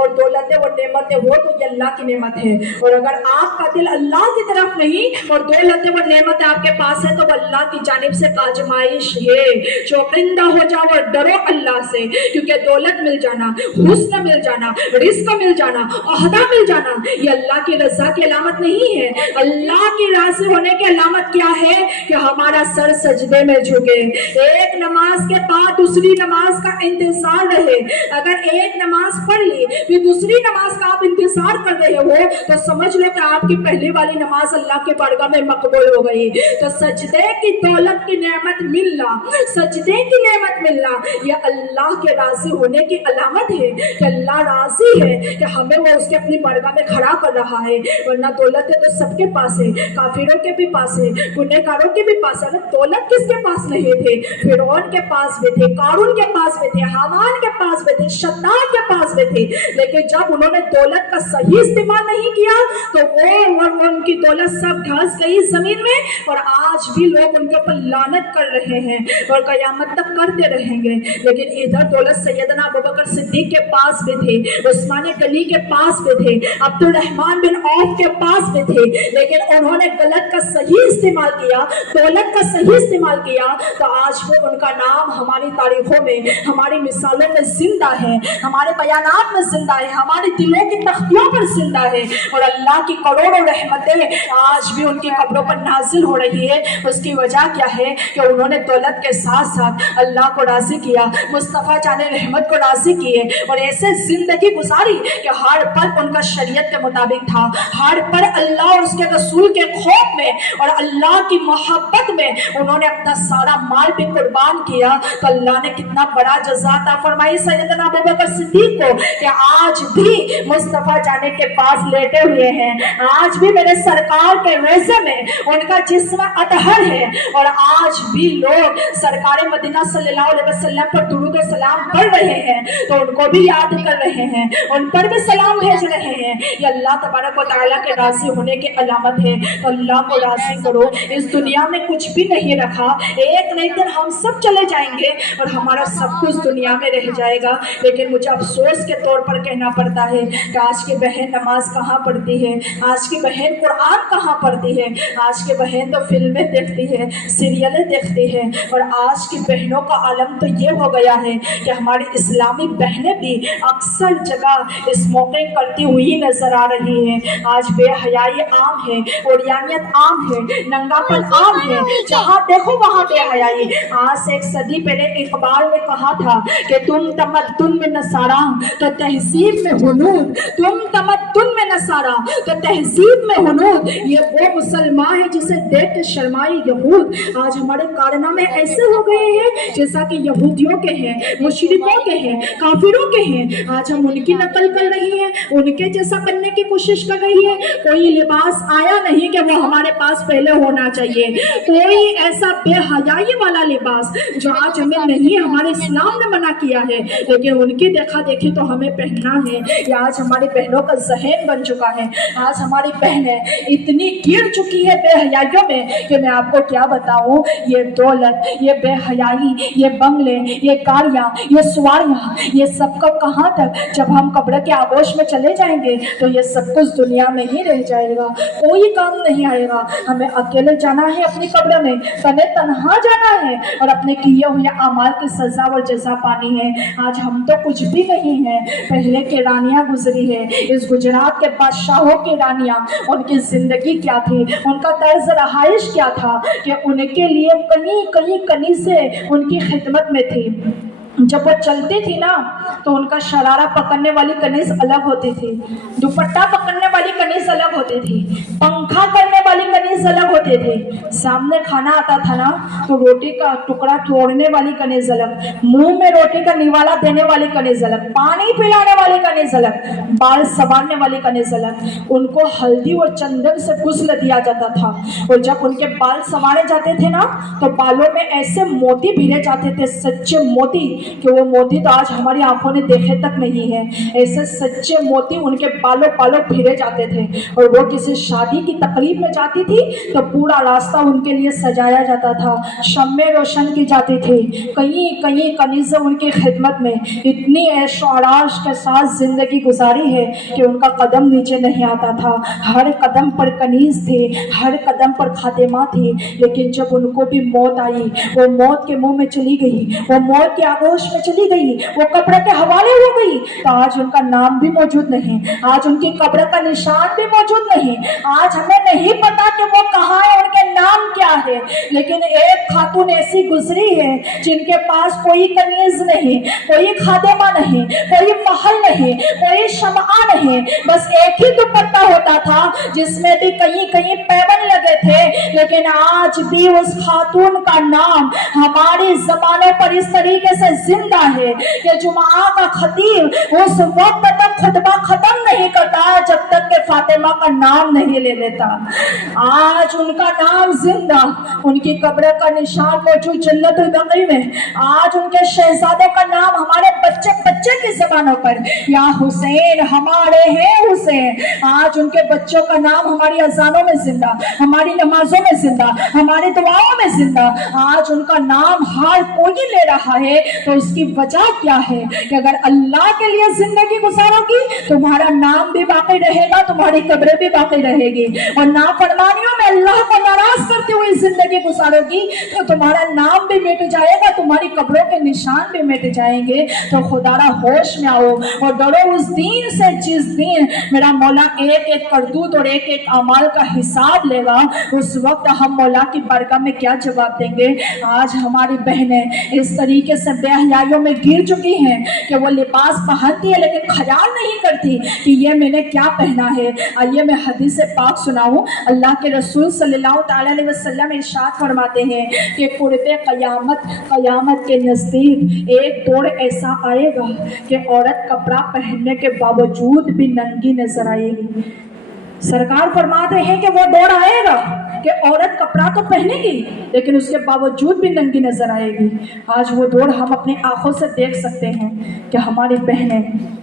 اور دولتیں اور نعمتیں ہو تو یہ اللہ کی نعمت ہے، اور اگر آپ کا دل اللہ کی طرف نہیں اور دولتیں اور نعمتیں آپ کے پاس ہے تو وہ اللہ کی جانب سے آزمائش ہے۔ چوکندہ ہو جاؤ اور ڈرو اللہ سے، کیونکہ دولت مل جانا، حسن مل جانا، رزق مل جانا، عہدہ مل جانا، یہ اللہ کی رضا کی علامت نہیں ہے۔ اللہ کی راضی ہونے کی علامت کیا ہے؟ کہ ہمارا سر سجدے میں جھکے، ایک نماز کے بعد دوسری نماز کا انتظار رہے۔ اگر ایک نماز پڑھ لی پھر دوسری نماز کا آپ انتظار کر رہے ہو تو سمجھ لو کہ آپ کی پہلی والی نماز اللہ کے بارگاہ میں مقبول ہو گئی۔ تو سجدے کی دولت کی نعمت ملنا، سجدے کی نعمت ملنا، یہ اللہ کے راضی ہونے کی علامت ہے کہ اللہ راضی ہے کہ ہمیں وہ اس کے اپنی بارگاہ میں کھڑا کر رہا ہے۔ ورنہ دولتیں تو سب کے پاس ہے، کافروں کے بھی پاس ہے، گنہگاروں کے بھی پاس ہے۔ دولت کس کے پاس نہیں تھے؟ فرعون کے پاس بھی تھے، قارون کے پاس بھی تھے، حامان کے پاس بھی تھے، شداد کے پاس بھی تھے، لیکن جب انہوں نے دولت کا صحیح استعمال نہیں کیا تو وہ ان کی دولت سب دھس گئی زمین میں، اور آج بھی لوگ ان کے اوپر لعنت کر رہے ہیں اور قیامت تک کرتے رہیں گے۔ لیکن ادھر دولت سیدنا ابوبکر صدیق کے پاس بھی تھے، عثمان غنی کے پاس بھی تھے، عبد الرحمن بن عوف کے پاس بھی تھے، لیکن انہوں نے غلط کا صحیح استعمال کیا، دولت کا صحیح استعمال کیا، تو آج وہ ان کا نام ہماری تاریخوں میں، ہماری مثالوں میں زندہ ہے، ہمارے بیانات میں زندہ ہے، ہمارے دلوں کی تختیوں پر زندہ ہے، اور اللہ کی کروڑوں رحمتیں آج بھی ان کی قبروں پر نازل ہو رہی ہے۔ اس کی وجہ کیا ہے؟ کہ انہوں نے دولت کے ساتھ ساتھ اللہ کو راضی کیا۔ मुस्तफ़ा जाने रहमत को राजी किए और ऐसे जिंदगी गुजारी कि हर पल उनका शरीयत के मुताबिक था, हर पल अल्लाह और उसके रसूल के खौफ में और अल्लाह की मोहब्बत में उन्होंने अपना सारा माल भी कुर्बान किया। तो अल्लाह ने कितना बड़ा जज़ा अता फरमाई सैयदना अबू बकर सिद्दीक को कि आज भी मुस्तफ़ा जाने के पास लेटे हुए हैं, आज भी मेरे सरकार के रेज़े में उनका जिस्म अतहर है और आज भी लोग सरकार मदीना सल्लल्लाहु अलैहि वसल्लम पर दुरूद और सलाम पढ़ रहे हैं तो उनको भी याद कर रहे हैं, उन पर भी सलाम भेज रहे हैं। ये अल्लाह तबारक व तआला के राजी होने की अलामत है। तो अल्लाह को राजी करो। इस दुनिया में कुछ भी नहीं रखा, एक नहीं दिन हम सब चले जाएंगे और हमारा सब कुछ दुनिया में रह जाएगा। लेकिन मुझे अफसोस के तौर पर कहना पड़ता है कि आज की बहन नमाज कहाँ पढ़ती है, आज की बहन कुरान कहाँ पढ़ती है, आज की बहन तो फिल्में देखती है, सीरियलें देखती है। और आज की बहनों का आलम तो ये हो गया है कि हमारी इस्लामी बहनें भी अक्सर जगह स्मोकिंग करती हुई नजर आ रही है। आज बेहयाई आम है, ओरियानियत आम है, नंगापन आम है, जहाँ देखो वहाँ बेहयाई। आज से एक सदी पहले इकबाल ने कहा था कि तुम तमद्दुन में नसारा तो तहजीब में हुनूद, तुम तमद्दुन में नसारा तो तहजीब में हुनूद। ये वो मुसलमान है जिसे देख के शर्माए यहूद। आज हमारे कारनामे ऐसे हो गए हैं जैसा कि यहूदियों के हैं, मुशरिकों के हैं, काफिरों के हैं। आज हम उनकी नकल कर रही हैं, उनके जैसा करने की कोशिश कर रही है। कोई लिबास आया नहीं कि वो हमारे पास पहले होना चाहिए, कोई ऐसा बेहयाई वाला लिबास जो आज हमें नहीं, हमारे इस्लाम ने मना किया है, लेकिन उनकी देखा देखी तो हमें पहनना है। ये आज हमारी बहनों का ज़हन बन चुका है। आज हमारी बहनें इतनी गिर चुकी है बेहयाइयों में कि मैं आपको क्या बताऊं। ये दौलत, ये बेहयाई, ये बंगले, ये गाड़ियाँ, ये सवारियाँ, ये सब का कहाँ तक। जब हम कब्र के आगोश में चले जाएंगे तो ये सब कुछ दुनिया में ही रह जाएगा, कोई काम नहीं आएगा। हमें अकेले जाना है अपनी कब्र में, तने तन्हा जाना है और अपने किए हुए अमाल की सजा और जजा पानी है। आज हम तो कुछ भी नहीं है। पहले की रानियाँ गुजरी है, इस गुजरात के बादशाहों की रानियाँ, उनकी जिंदगी क्या थी, उनका तर्ज रहाइश क्या था कि उनके लिए कहीं कहीं कहीं से उनकी खिदमत में थी। जब वो चलती थी ना तो उनका शरारा पकड़ने वाली कनीज अलग होती थी, दुपट्टा पकड़ने वाली कनीज अलग होती थी, पंखा करने वाली कनीज अलग होती थी, सामने खाना आता था ना तो रोटी का टुकड़ा तोड़ने वाली कनीज अलग, मुंह में रोटी का निवाला देने वाली कनीज अलग, पानी पिलाने वाली कनीज अलग, बाल संवारने वाली कनीज अलग। उनको हल्दी और चंदन से गुस्ल दिया जाता था और जब उनके बाल संवारे जाते थे ना तो बालों में ऐसे मोती भिड़े जाते थे, सच्चे मोती, कि वो मोती तो आज हमारी आंखों ने देखे तक नहीं है। ऐसे सच्चे मोती उनके बालों बालों भिड़े जाते थे और वो किसी शादी की तकरीब में जाती थी तो पूरा रास्ता उनके लिए सजाया जाता था, शम्में रोशन की जाती थी। कहीं कहीं कनीज़ें उनकी खिदमत में इतनी ऐश और आराश के साथ जिंदगी गुजारी है कि उनका कदम नीचे नहीं आता था। हर कदम पर कनीज़ थे, हर कदम पर खातिमा थी। लेकिन जब उनको भी मौत आई, वो मौत के मुंह में चली गई, वो मौत के आगोश में चली गई, वो कब्र के हवाले हो गई, तो आज उनका नाम भी मौजूद नहीं, आज उनकी कब्र का निशान भी मौजूद नहीं। आज हमें नहीं पता कि वो कहाँ है, उनके नाम क्या है। लेकिन एक खातून ऐसी गुजरी है जिनके पास कोई कनीज नहीं, कोई खादिमा नहीं, कोई महल नहीं, कोई शमआ नहीं, बस एक ही दुपट्टा होता था जिसमें भी कहीं कहीं पैबंद लगे थे। लेकिन आज भी उस खातून का नाम हमारी जबानों पर इस तरीके से जिंदा है कि जुमा का खतीब उस वक्त तक खुतबा खत्म नहीं करता जब तक कि फातिमा का नाम नहीं ले लेता। आज उनका नाम जिंदा, उनकी कब्र का निशान मौजूद जन्नतुल बक़ी में। आज उनके शहजादों का नाम हमारे बच्चे बच्चे की जबानों पर, या हुसैन हमारे हैं हुसैन। आज उनके बच्चों का नाम हमारी अजानों में जिंदा, हमारी नमाजों में जिंदा, हमारी दुआओं में जिंदा। आज उनका नाम हर कोई ले रहा है, तो इसकी वजह क्या है कि अगर अल्लाह के लिए जिंदगी गुजारोगे होगी, तुम्हारा नाम भी बाकी रहेगा, तुम्हारी कब्र भी बाकी रहेगी। और नाफरमानियों में अल्लाह को नाराज करती हुई जिंदगी गुजारोगी तो तुम्हारा नाम भी मिट जाएगा, तुम्हारी कब्रों के निशान भी मिट जाएंगे। तो खुदारा होश में आओ और डरो उस दिन से जिस दिन मेरा मौला एक एक करतूत और एक एक अमाल का हिसाब लेगा। उस वक्त हम मौला की बारगाह में क्या जवाब देंगे? आज हमारी बहनें इस तरीके से बेहयाइयों में गिर चुकी हैं कि वो लिबास पहनती है लेकिन ख्याल नहीं करती कि ये मैंने क्या पहना है। आइए मैं हदीस पाक सुनाऊं। अल्लाह के रसूल सल्लल्लाहु ताला अलैहि वसल्लम इरशाद फरमाते हैं कि कुर्बे क़यामत के नज़दीक एक दौर ऐसा आएगा कि औरत कपड़ा पहनने के बावजूद भी नंगी नजर आएगी। सरकार फरमाते हैं कि वो दौर आएगा कि औरत कपड़ा तो पहनेगी लेकिन उसके बावजूद भी नंगी नजर आएगी। आज वो दौर हम अपनी आंखों से देख सकते हैं कि हमारी बहनें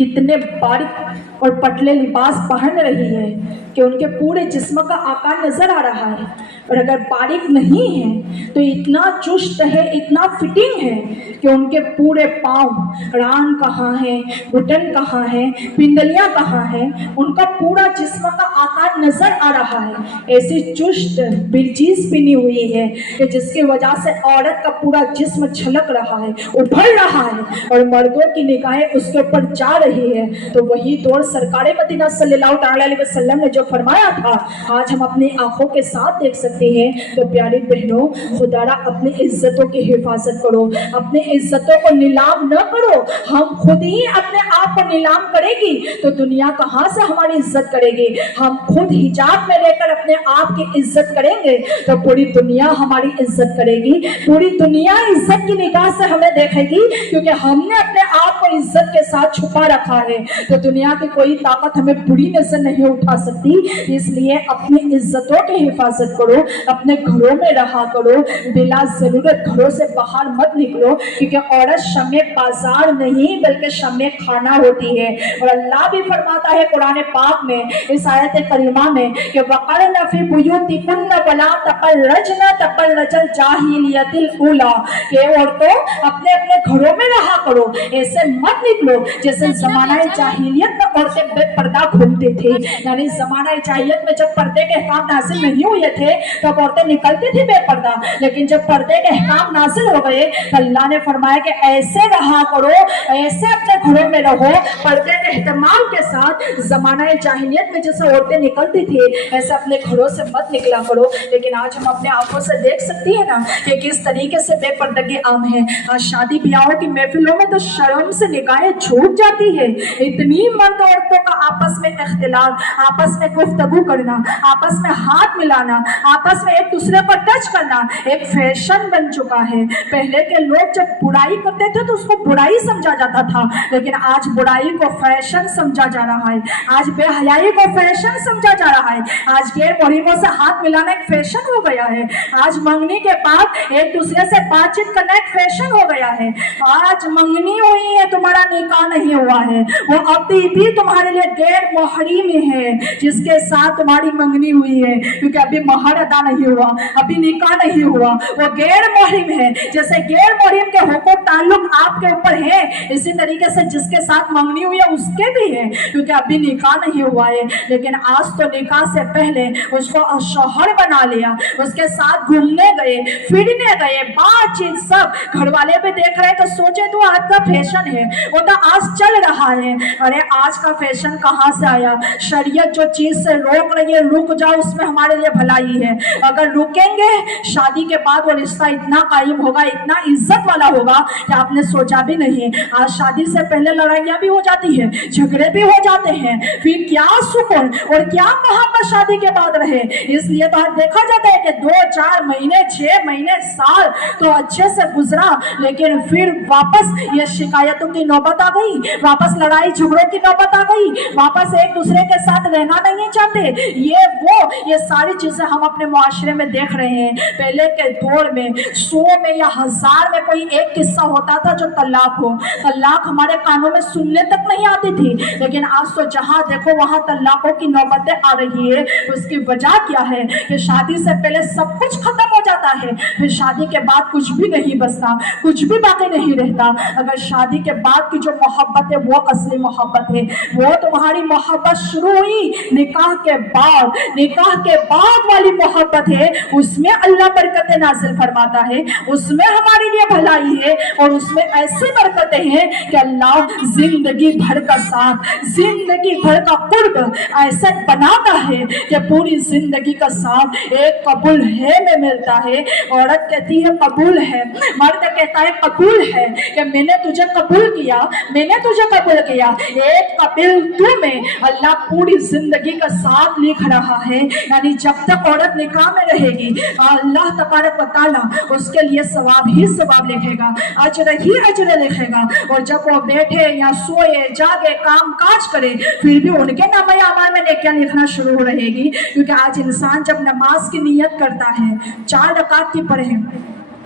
इतने बारीक और पतले लिबास पहन रही है कि उनके पूरे जिस्म का आकार नजर आ रहा है। और अगर बारीक नहीं है तो इतना चुस्त है, इतना फिटिंग है कि उनके पूरे पाँव, रान कहाँ है, घुटन कहाँ है, पिंडलियाँ कहाँ है, उनका पूरा जिस्म का आकार नजर आ रहा है। ऐसी चुस्त बिरचीज पिनी हुई है कि जिसकी वजह से औरत का पूरा जिस्म छलक रहा है, उभर रहा है और मर्दों की निगाहें उसके ऊपर जा रही है। तो वही दौर सरकारे मदीना सल्लल्लाहु अलैहि वसल्लम ने जो फरमाया था आज हम अपनी आंखों के साथ देख सकते हैं। तो प्यारी बहनों, खुदारा अपनी इज्जतों की हिफाजत करो, अपनी इज्जतों को नीलाम न करो। हम खुद ही अपने आप को नीलाम करेगी तो दुनिया कहाँ से हमारी इज्जत करेगी? हम खुद हिजाब में लेकर अपने आप की इज्जत करेंगे तो पूरी दुनिया हमारी इज्जत करेगी, पूरी दुनिया इज्जत की निगाह से हमें देखेगी क्योंकि हमने अपने आप को इज्जत के साथ छुपा रखा है। तो दुनिया की कोई ताकत हमें बुरी नजर नहीं उठा सकती। इसलिए अपनी इज्जतों की हिफाजत करो, अपने घरों में रहा करो, बिला जरूरत घरों से बाहर मत निकलो क्योंकि औरत शमे बाजार नहीं बल्कि शमे खाना होती है। और अल्लाह भी फरमाता है कुरान पाक में इस आयत करीमा में कि वक़रन फी बुयूतिकुन्न वला तबर्रजन तबर्रजल जाहिलियतिल ऊला, कि औरतों अपने अपने घरों में रहा करो, ऐसे मत निकलो जैसे जमाना जाहिलियत में औरतें बेपर्दा घूमते थे। यानी जमाना जाहिलियत में जब पर्दे के अहकाम नाज़िल नहीं हुए थे तब औरतें निकलती थी बेपर्दा, लेकिन जब पर्दे के अहकाम नाज़िल हो गए तो अल्लाह ने फरमाया कि ऐसे रहा करो, ऐसे अपने घरों में रहो पर्दे के एहतमाम के साथ। जमाना जाहिलियत में जैसे औरतें निकलती थी ऐसे अपने घरों से मत निकला करो। लेकिन आज हम अपने आंखों से देख सकती है ना कि किस तरीके से बेपर्दगी आम है। आज शादी ब्याहों की महफिलों में तो शर्म से निगाहें झूक जाती है। इतनी मर्द औरतों का आपस में इख्तिलाफ, आपस में गुफ्तगू करना, आपस में हाथ मिलाना, आपस में एक दूसरे पर टच करना एक फैशन बन चुका है। पहले के लोग जब बुराई करते थे तो उसको बुराई समझा जाता था, लेकिन आज बुराई को फैशन समझा जा रहा है, आज बेहयाई को फैशन समझा जा रहा है, आज गैर मुहर्रिमों से हाथ मिलाना एक फैशन हो गया है, आज मंगनी के बाद एक दूसरे से बातचीत करना एक फैशन हो गया है। आज मंगनी हुई है, तुम्हारा निकाह नहीं हुआ है, वो अभी भी तुम्हारे लिए गैर मुहर्रिम है जिसके साथ तुम्हारी मंगनी हुई है, क्योंकि अभी महर अदा नहीं हुआ, अभी निकाह नहीं हुआ, वो गैर मुहर्रिम है। जैसे गैर मुहर्रिम के हुकूक ताल्लुक आपके ऊपर है, इसी तरीके से जिसके साथ मंगनी हुई है उसके भी है, क्योंकि अभी निकाह नहीं हुआ है। लेकिन आज तो निकाह से पहले उसको शौहर बना लिया, उसके साथ घूमने गए, फिरने गए, बातचीत सब घर वाले भी देख रहे हैं तो सोचे तो आज का फैशन है, वो तो आज चल रहा है। अरे आज का फैशन कहाँ से आया? शरीयत जो चीज से रोक रही है रुक जाओ, उसमें हमारे लिए भलाई है। अगर रुकेंगे शादी के बाद वो रिश्ता इतना कायम होगा, इतना इज्जत वाला होगा कि आपने सोचा भी नहीं। आज शादी से पहले लड़ाइयाँ भी हो जाती है, झगड़े भी हो जाते हैं, फिर क्या सुकून और क्या मोहब्बत शादी के बाद रहे। इसलिए तो आज देखा जाता है कि 2-4 महीने 6 महीने साल तो अच्छे से गुजरा, लेकिन फिर वापस ये शिकायतों की नौबत आ गई, वापस लड़ाई झगड़ों की नौबत आ गई, वापस एक दूसरे के साथ रहना नहीं चाहते, ये सारी चीजें हम अपने मुआशरे में देख रहे हैं। पहले के दौर में 100 में या 1000 में कोई एक किस्सा होता था जो तलाक हो, तलाक हमारे कानों में सुनने तक नहीं आती थी, लेकिन आज तो जहां देखो वहां तलाकों की नौबतें आ रही है। उसकी वजह क्या है कि शादी से पहले सब कुछ खत्म हो जाता है, फिर शादी के बाद कुछ भी नहीं बचता, कुछ भी बाकी नहीं रहता। अगर शादी के बाद की जो मोहब्बत है वो असली मोहब्बत है। वो तुम्हारी मोहब्बत शुरू हुई निकाह के बाद, निकाह के बाद वाली मोहब्बत है, उसमें अल्लाह बरकतें नाज़िल फरमाता है, उसमें हमारे लिए भलाई है, और उसमें ऐसी बरकतें हैं कि अल्लाह जिंदगी भर का साथ, जिंदगी भर का कुर्ब ऐसा बनाता है कि पूरी जिंदगी का साथ एक कबूल है में मिलता है। औरत कहती है कबूल है, मर्द कहता है कबूल है, कि मैंने तुझे कबूल किया, मैंने तुझे कबूल किया। एक कबूल तू में अल्लाह पूरी जिंदगी का साथ लिख रहा है। यानी जब तक औरत निकाह में रहेगी अल्लाह तबारक व तआला उसके लिए सवाब ही सवाब लिखेगा, अजर ही अजर लिखेगा। और जब वो बैठे या सोए जागे काम काज करे फिर भी उनके नामे अमाल में नेकियां लिखना शुरू हो रहेगी। क्योंकि आज इंसान जब नमाज की नियत करता है 4 रकात की पढ़े,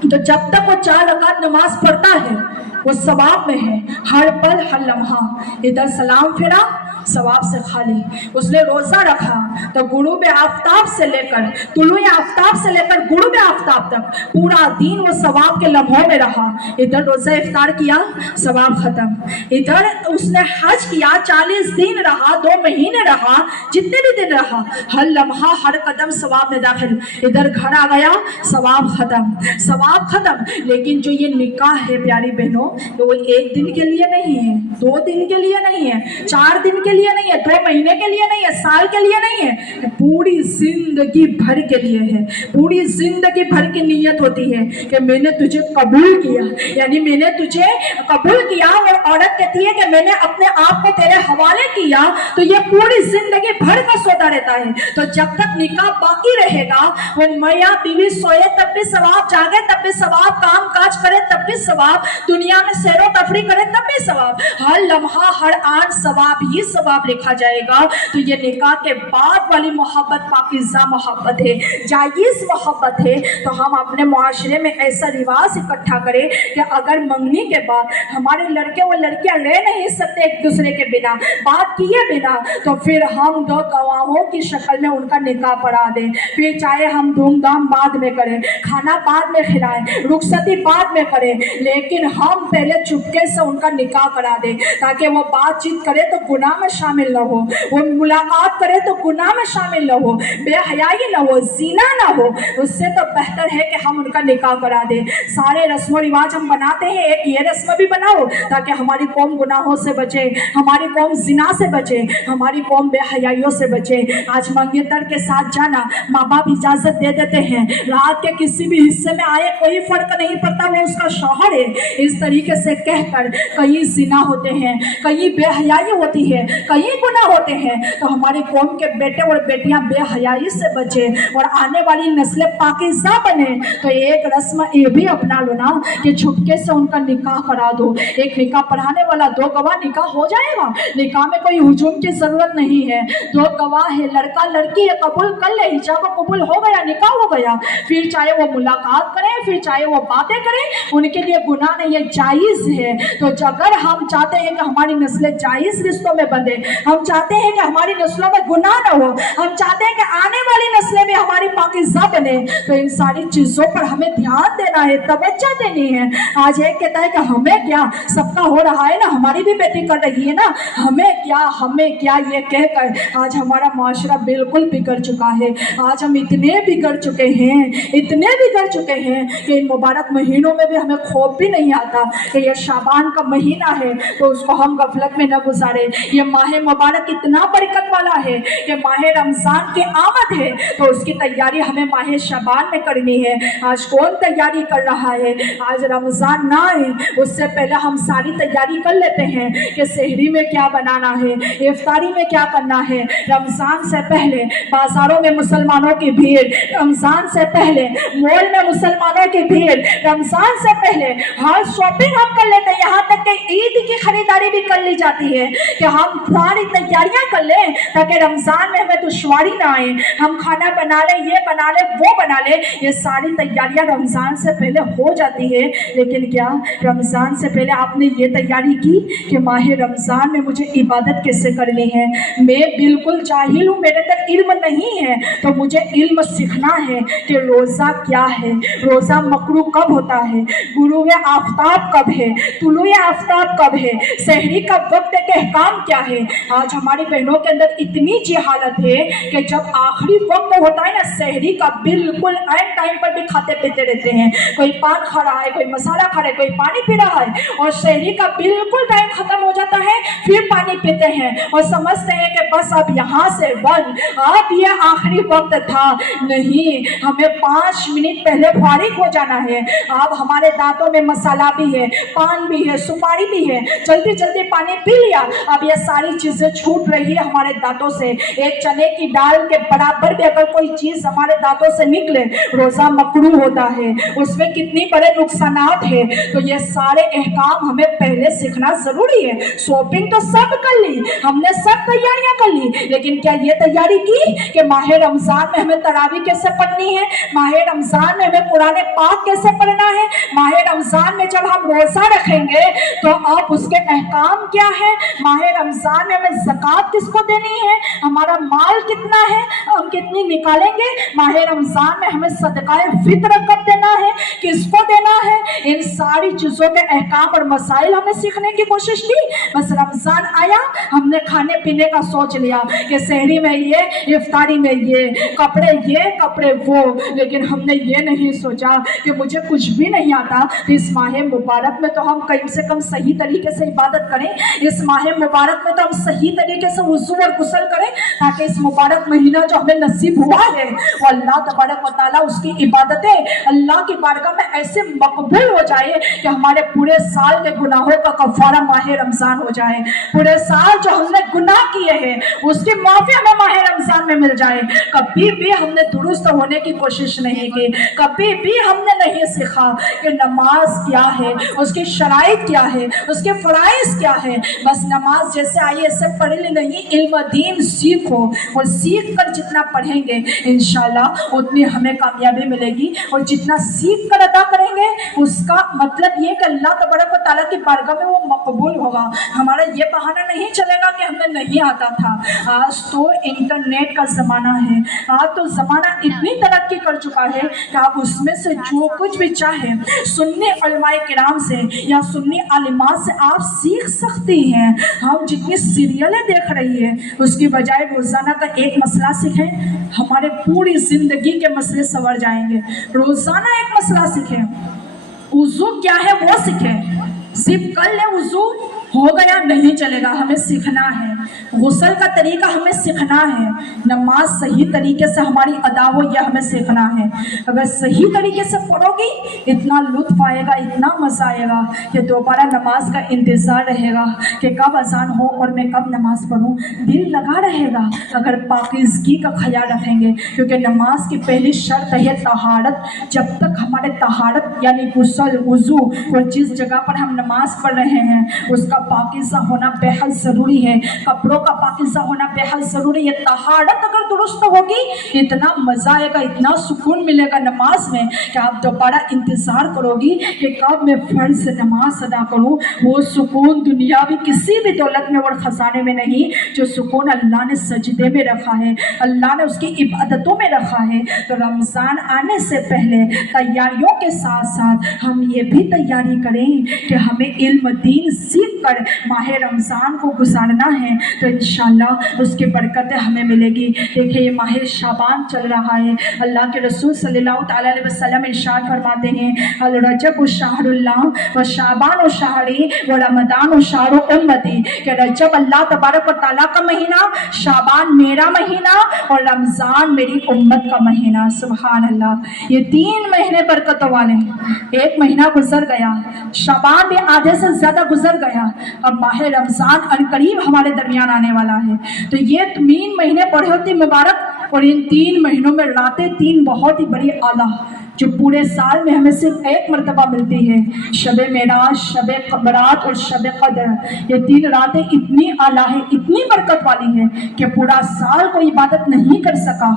तो जब तक वो 4 रकात नमाज पढ़ता है वो सवाब में है, हर पल हर लम्हा। इधर सलाम फेरा सवाब से खाली। उसने रोजा रखा तो गुरूब आफ्ताब से लेकर तुलुए आफ्ताब से लेकर गुरूब आफ्ताब तक पूरा दिन वो सवाब के लम्हों में रहा। इधर रोजा इफ्तार किया सवाब खत्म, इधर उसने हज किया 40 दिन रहा, 2 महीने रहा, जितने भी दिन रहा हर लम्हा हर कदम सवाब में दाखिल। इधर घर आ गया सवाब खत्म, सवाब खत्म। लेकिन जो ये निकाह है प्यारी बहनों, तो वो 1 दिन के लिए नहीं है, 2 दिन के लिए नहीं है, 4 दिन के लिए नहीं है, 2 महीने के लिए नहीं है, साल के लिए नहीं है, पूरी जिंदगी भर के लिए है। पूरी जिंदगी भर की नियत होती है कि मैंने तुझे कबूल किया, यानी मैंने तुझे कबूल किया। और औरत कहती है कि मैंने अपने आप को तेरे हवाले किया, तो ये पूरी जिंदगी भर का सौदा रहता है। तो जब तक निकाह बाकी रहेगा वो मियां बीवी सोए तब भी सवाब, जागे तब भी सवाब, काम काज करे तब भी सवाब, दुनिया में सैरो तफरी करे तब भी सवाब, हर लम्हा हर आन सवाब ही सवाब लिखा जाएगा। तो ये निकाह के बाद वाली मोहब्बत पाकीज़ा मोहब्बत है, जायज़ मोहब्बत है। तो हम अपने मुआशरे में ऐसा रिवाज इकट्ठा करें कि अगर मंगनी के बाद हमारे लड़के व लड़कियां रह नहीं सकते एक दूसरे के बिना, बात किए बिना, तो फिर हम 2 गवाहों की शक्ल में उनका निकाह पढ़ा दें। फिर चाहे हम धूमधाम बाद में करें, खाना बाद में खिलाएं, रुखसती बाद में करें, लेकिन हम पहले चुपके से उनका निकाह करा दें, ताकि वो बातचीत करे तो गुनाह में शामिल न हो, वो मुलाकात करे तो गुनाह में शामिल न हो, बेहयाई न हो, ज़िना न हो। उससे तो बेहतर है कि हम उनका निकाह करा दें। सारे रस्म रिवाज हम बनाते हैं, एक ये रस्म भी बनाओ ताकि हमारी कौम गुनाहों से बचे, हमारी कौम ज़िना से बचे, हमारी कौम बेहयाइयों से बचे। आज मंगेतर के साथ जाना माँ बाप इजाज़त दे देते हैं, रात के किसी भी हिस्से में आए कोई फर्क नहीं पड़ता, वो उसका शौहर है, इस तरीके से कहकर कहीं ज़िना होते हैं, कहीं बेहयाई होती है, कहीं गुनाह होते हैं। तो हमारी कौम के बेटे और बेटियां बेहयाई से बचे और आने वाली नस्लें पाकीज़ा बने। तो एक रस्म ये भी अपना लो ना कि छुपके से उनका निकाह करा दो। एक निकाह पढ़ाने वाला, 2 गवाह, निकाह हो जाएगा। निकाह में कोई हुजूम की जरूरत नहीं है, 2 गवाह है, लड़का लड़की है, कबूल कर ले, हिजाब कबूल हो गया, निकाह हो गया। फिर चाहे वो मुलाकात करें, फिर चाहे वो बातें करें, उनके लिए गुनाह नहीं है, जायज़ है। तो अगर हम चाहते हैं कि हमारी नस्लें जायज़ रिश्तों में बंधे, हम चाहते हैं कि हमारी नस्लों में गुनाह न हो, हम चाहते हैं कि आने वाली नस्लें भी हमारी पाकीज़ा बने, तो इन सारी चीज़ों पर हमें ध्यान देना है, तवज्जो देनी है। आज एक कहता है कि हमें क्या, सबका हो रहा है ना, हमारी भी बेटी कर रही है ना, हमें क्या, ये कहकर आज हमारा माशरा बिल्कुल बिगड़ चुका है। आज हम इतने बिगड़ चुके हैं कि इन मुबारक महीनों में भी हमें खौफ भी नहीं आता कि ये शाबान का महीना है तो उसको हम गफलत में न गुजारे। ये माह मुबारक इतना बरकत वाला है कि माह रमज़ान की आमद है, तो उसकी तैयारी हमें माह शाबान में करनी है। आज कौन तैयारी कर रहा है? आज रमज़ान ना आए उससे पहले हम सारी तैयारी कर लेते हैं कि सहरी में क्या बनाना है, इफ्तारी में क्या करना है। रमज़ान से पहले बाज़ारों में मुसलमानों की भीड़, रमज़ान से पहले मॉल में मुसलमानों की भीड़, रमज़ान से पहले हर शॉपिंग हम कर लेते हैं, यहाँ तक कि ईद की खरीदारी भी कर ली जाती है कि हम सारी तैयारियां कर लें ताकि रमजान में हमें दुश्वारी ना आए। हम खाना बना ले, ये बना ले, वो बना ले, ये सारी तैयारियां रमजान से पहले हो जाती है। लेकिन क्या रमजान से पहले आपने ये तैयारी की कि माह रमजान में मुझे इबादत कैसे करनी है? मैं बिल्कुल जाहिल हूँ, मेरे तक इल्म नहीं है, तो मुझे इल्म सीखना है कि रोज़ा क्या है, रोज़ा मकरू कब होता है, गुरूब आफ्ताब कब है, तुलुए आफ्ताब कब है, सहरी का वक्त के अहकाम क्या है। आज हमारी बहनों के अंदर इतनी जहालत है कि जब आखिरी वक्त होता है ना सहरी का, बिल्कुल एंड टाइम पर भी खाते पीते रहते हैं। कोई पान खा रहा है, कोई मसाला खा रहा है, कोई पानी पी रहा है, और सहरी का बिल्कुल टाइम खत्म हो जाता है फिर पानी पीते हैं और समझते हैं कि बस अब यहाँ से बंद, अब ये आखिरी वक्त था। नहीं, हमें 5 मिनट पहले फारिग हो जाना है। अब हमारे दांतों में मसाला भी है, पान भी है, सुपारी भी है, जल्दी जल्दी पानी पी लिया, अब ये सारी चीजें छूट रही है हमारे दांतों से। एक चने की दाल के बराबर भी अगर कोई चीज हमारे दांतों से निकले, रोजा मकरू होता है, उसमें कितनी बड़े नुकसानात है। तो ये सारे अहकाम हमें पहले सीखना जरूरी है। शॉपिंग तो सब कर ली हमने, सब तैयारियां कर ली, लेकिन क्या ये तैयारी की कि माह रमजान में हमें तरावी कैसे पढ़नी है, माह रमजान में हमें कुरान पाक कैसे पढ़ना है, माह रमजान में जब हम रोजा रखेंगे तो अब उसके अहकाम क्या है, माह रमजान में हमें ज़कात किसको देनी है, हमारा माल कितना है, हम कितनी निकालेंगे, माह रमजान में हमें सदकाए फित्र कब देना है, किसको देना है। इन सारी चीजों के अहकाम और मसाइल हमें सीखने की कोशिश की। बस रमजान आया, हमने खाने पीने का सोच लिया कि सहरी में ये, इफ्तारी में ये, कपड़े वो, लेकिन हमने ये नहीं सोचा कि मुझे कुछ भी नहीं आता, तो इस माह मुबारक में तो हम कम से कम सही तरीके से इबादत करें, इस माह मुबारक में तो हम सही तरीके से वुज़ू और गुस्ल करें, ताकि इस मुबारक महीना जो हमें नसीब हुआ है वो अल्लाह तबारक व तआला उसकी इबादतें अल्लाह की बारगाह में ऐसे मकबूल हो जाए कि हमारे पूरे साल के गुनाहों का कफारा माह रमजान हो जाए। पूरे साल जो हमने गुनाह किए हैं उसकी माफी हमें माह रमजान में मिल जाए। कभी भी हमने दुरुस्त होने की कोशिश नहीं की, कभी भी हमने नहीं सीखा कि नमाज क्या है, उसकी शराइत क्या है, उसके फराइज क्या है। बस नमाज जैसे आई ऐसे पढ़ ली नहीं, इल्म दीन सीखो, और सीख कर जितना पढ़ेंगे इंशाल्लाह उतनी हमें कामयाबी मिलेगी। और जितना सीख कर अदा करेंगे उसका मतलब ये कि अल्लाह तबारक व तआला की बारगाह में वो मकबूल होगा। हमारा ये बहाना नहीं चलेगा कि हमें नहीं आता था। आज तो इंटरनेट का ज़माना है, आज तो ज़माना इतनी तरक्की कर चुका है कि आप उसमें से जो कुछ भी चाहे सुन्नी उलमाए किराम से या सुन्नी आलिमात से आप सीख सकती हैं। हम जितनी सीरियलें देख रही है उसकी बजाय रोज़ाना का एक मसला सीखें, हमारे पूरी ज़िंदगी के मसले संवर जाएंगे। रोज़ाना एक मसला सीखें, वुज़ू क्या है वो सीखें, सिर्फ कर ले वुज़ू हो गया नहीं चलेगा, हमें सीखना है। गुस्ल का तरीका हमें सीखना है, नमाज सही तरीके से हमारी अदा हो यह हमें सीखना है। अगर सही तरीके से पढ़ोगी इतना लुत्फ आएगा, इतना मज़ा आएगा कि दोबारा नमाज का इंतज़ार रहेगा कि कब अजान हो और मैं कब नमाज पढ़ूँ, दिल लगा रहेगा। अगर पाकीज़गी का ख्याल रखेंगे, क्योंकि नमाज की पहली शर्त है तहारत। जब तक हमारे तहारत यानी गुस्ल वुज़ू और जिस जगह पर हम नमाज पढ़ रहे हैं उसका पाकीज़ा होना बेहद ज़रूरी है, कपड़ों का पाकीज़ा होना बेहद ज़रूरी है। तहारत अगर दुरुस्त होगी इतना मज़ा आएगा, इतना सुकून मिलेगा नमाज में कि आप दोबारा इंतज़ार करोगी कि कब मैं फ़र्ज़ से नमाज अदा करूँ। वो सुकून दुनियावी किसी भी दौलत में और ख़जाने में नहीं, जो सुकून अल्लाह ने सजदे में रखा है, अल्लाह ने उसकी इबादतों में रखा है। तो रमज़ान आने से पहले तैयारियों के साथ साथ हम ये भी तैयारी करें कि हमें इल्म दीन सीख कर माह रमज़ान को गुजारना है, तो इंशाअल्लाह उसकी बरकतें हमें मिलेगी। देखिए ये माह शाबान चल रहा है, अल्लाह के रसूल सल्लल्लाहु तआला अलैहि वसल्लम इरशाद फरमाते हैं, अल रजब शहरुल्लाह व शाबान शहरी व रमज़ान शहरु उम्मती, कि रजब अल्लाह तबारक व तआला का महीना, शाबान मेरा महीना और रमज़ान मेरी उम्मत का महीना। सुभान अल्लाह, ये 3 महीने बरकतों वाले हैं। एक महीना गुजर गया, शाबान भी आधे से ज़्यादा गुजर गया, अब माह रमज़ान अनकरीब हमारे दरमियान आने वाला है। तो ये 3 महीने बड़े होती मुबारक, और इन 3 महीनों में रातें 3 बहुत ही बड़ी आला, जो पूरे साल में हमें सिर्फ एक मरतबा मिलती है, शब मेराज, शब बरात और शब कदर। ये 3 रातें इतनी आला है, इतनी बरकत वाली है कि पूरा साल कोई इबादत नहीं कर सका,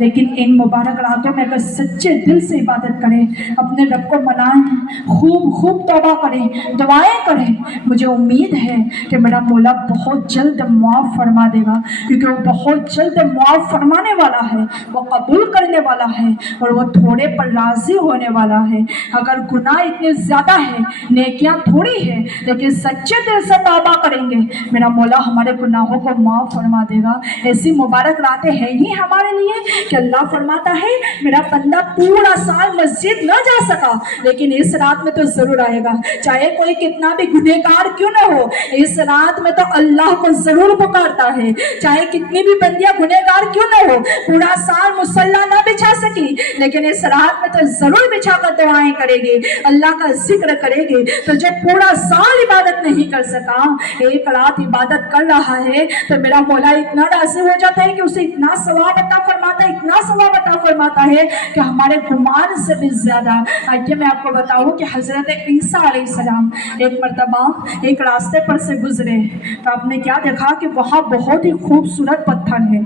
लेकिन इन मुबारक रातों में अगर सच्चे दिल से इबादत करें, अपने रब को मनाएं, खूब खूब तौबा करें, दुआएं करें, मुझे उम्मीद है कि मेरा मौला बहुत जल्द मुआफ़ फरमा देगा, क्योंकि वो बहुत जल्द मुआफ़ फरमाने वाला है, वो कबूल करने वाला है और वो थोड़े पर राज़ी होने वाला है। अगर गुनाह इतने ज़्यादा है, नेकियां थोड़ी है, लेकिन सच्चे दिल से तौबा करेंगे, मेरा मौला हमारे गुनाहों को माफ़ फरमा देगा। ऐसी मुबारक रातें हैं ही हमारे लिए कि अल्लाह फरमाता है मेरा बंदा पूरा साल मस्जिद न जा सका, लेकिन इस रात में तो ज़रूर आएगा, चाहे कोई कितना भी गुनहगार क्यों न हो, इस रात में तो अल्लाह को ज़रूर पुकारता है, चाहे कितनी भी बंदियां गुनहगार क्यों न हो, पूरा साल मुसल्ला न बिछा सकी, लेकिन इस रात में तो ज़रूर बिछा कर दुआएं करेगी, अल्लाह का जिक्र करेगी। तो जब पूरा साल इबादत नहीं कर सका, एक रात इबादत कर रहा है, तो मेरा मौला इतना राज़ी हो जाता है कि उसे इतना सवाब अता फरमाता है, इतना सवाब अता फरमाता है कि हमारे गुमान से भी ज़्यादा। आइए मैं आपको बताऊं कि हज़रत ईसा अलैहिस्सलाम एक मरतबा एक रास्ते पर से गुजरे, तो आपने क्या देखा कि वहाँ बहुत ही खूबसूरत पत्थर है,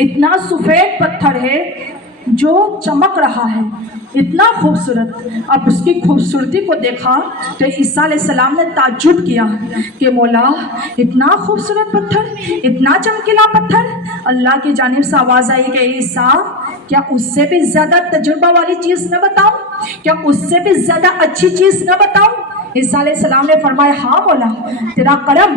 इतना सफ़ेद पत्थर है जो चमक रहा है, इतना खूबसूरत। अब उसकी खूबसूरती को देखा तो ईसा अलैहिस्सलाम ने ताज्जुब किया कि मौला इतना खूबसूरत पत्थर, इतना चमकीला पत्थर। अल्लाह की जानिब से आवाज़ आई कि ईसा क्या उससे भी ज़्यादा तजुर्बा वाली चीज़ न बताऊं, क्या उससे भी ज़्यादा अच्छी चीज़ न बताऊं? ईसा अलैहिस्सलाम ने फरमाया हाँ मौला, तेरा करम।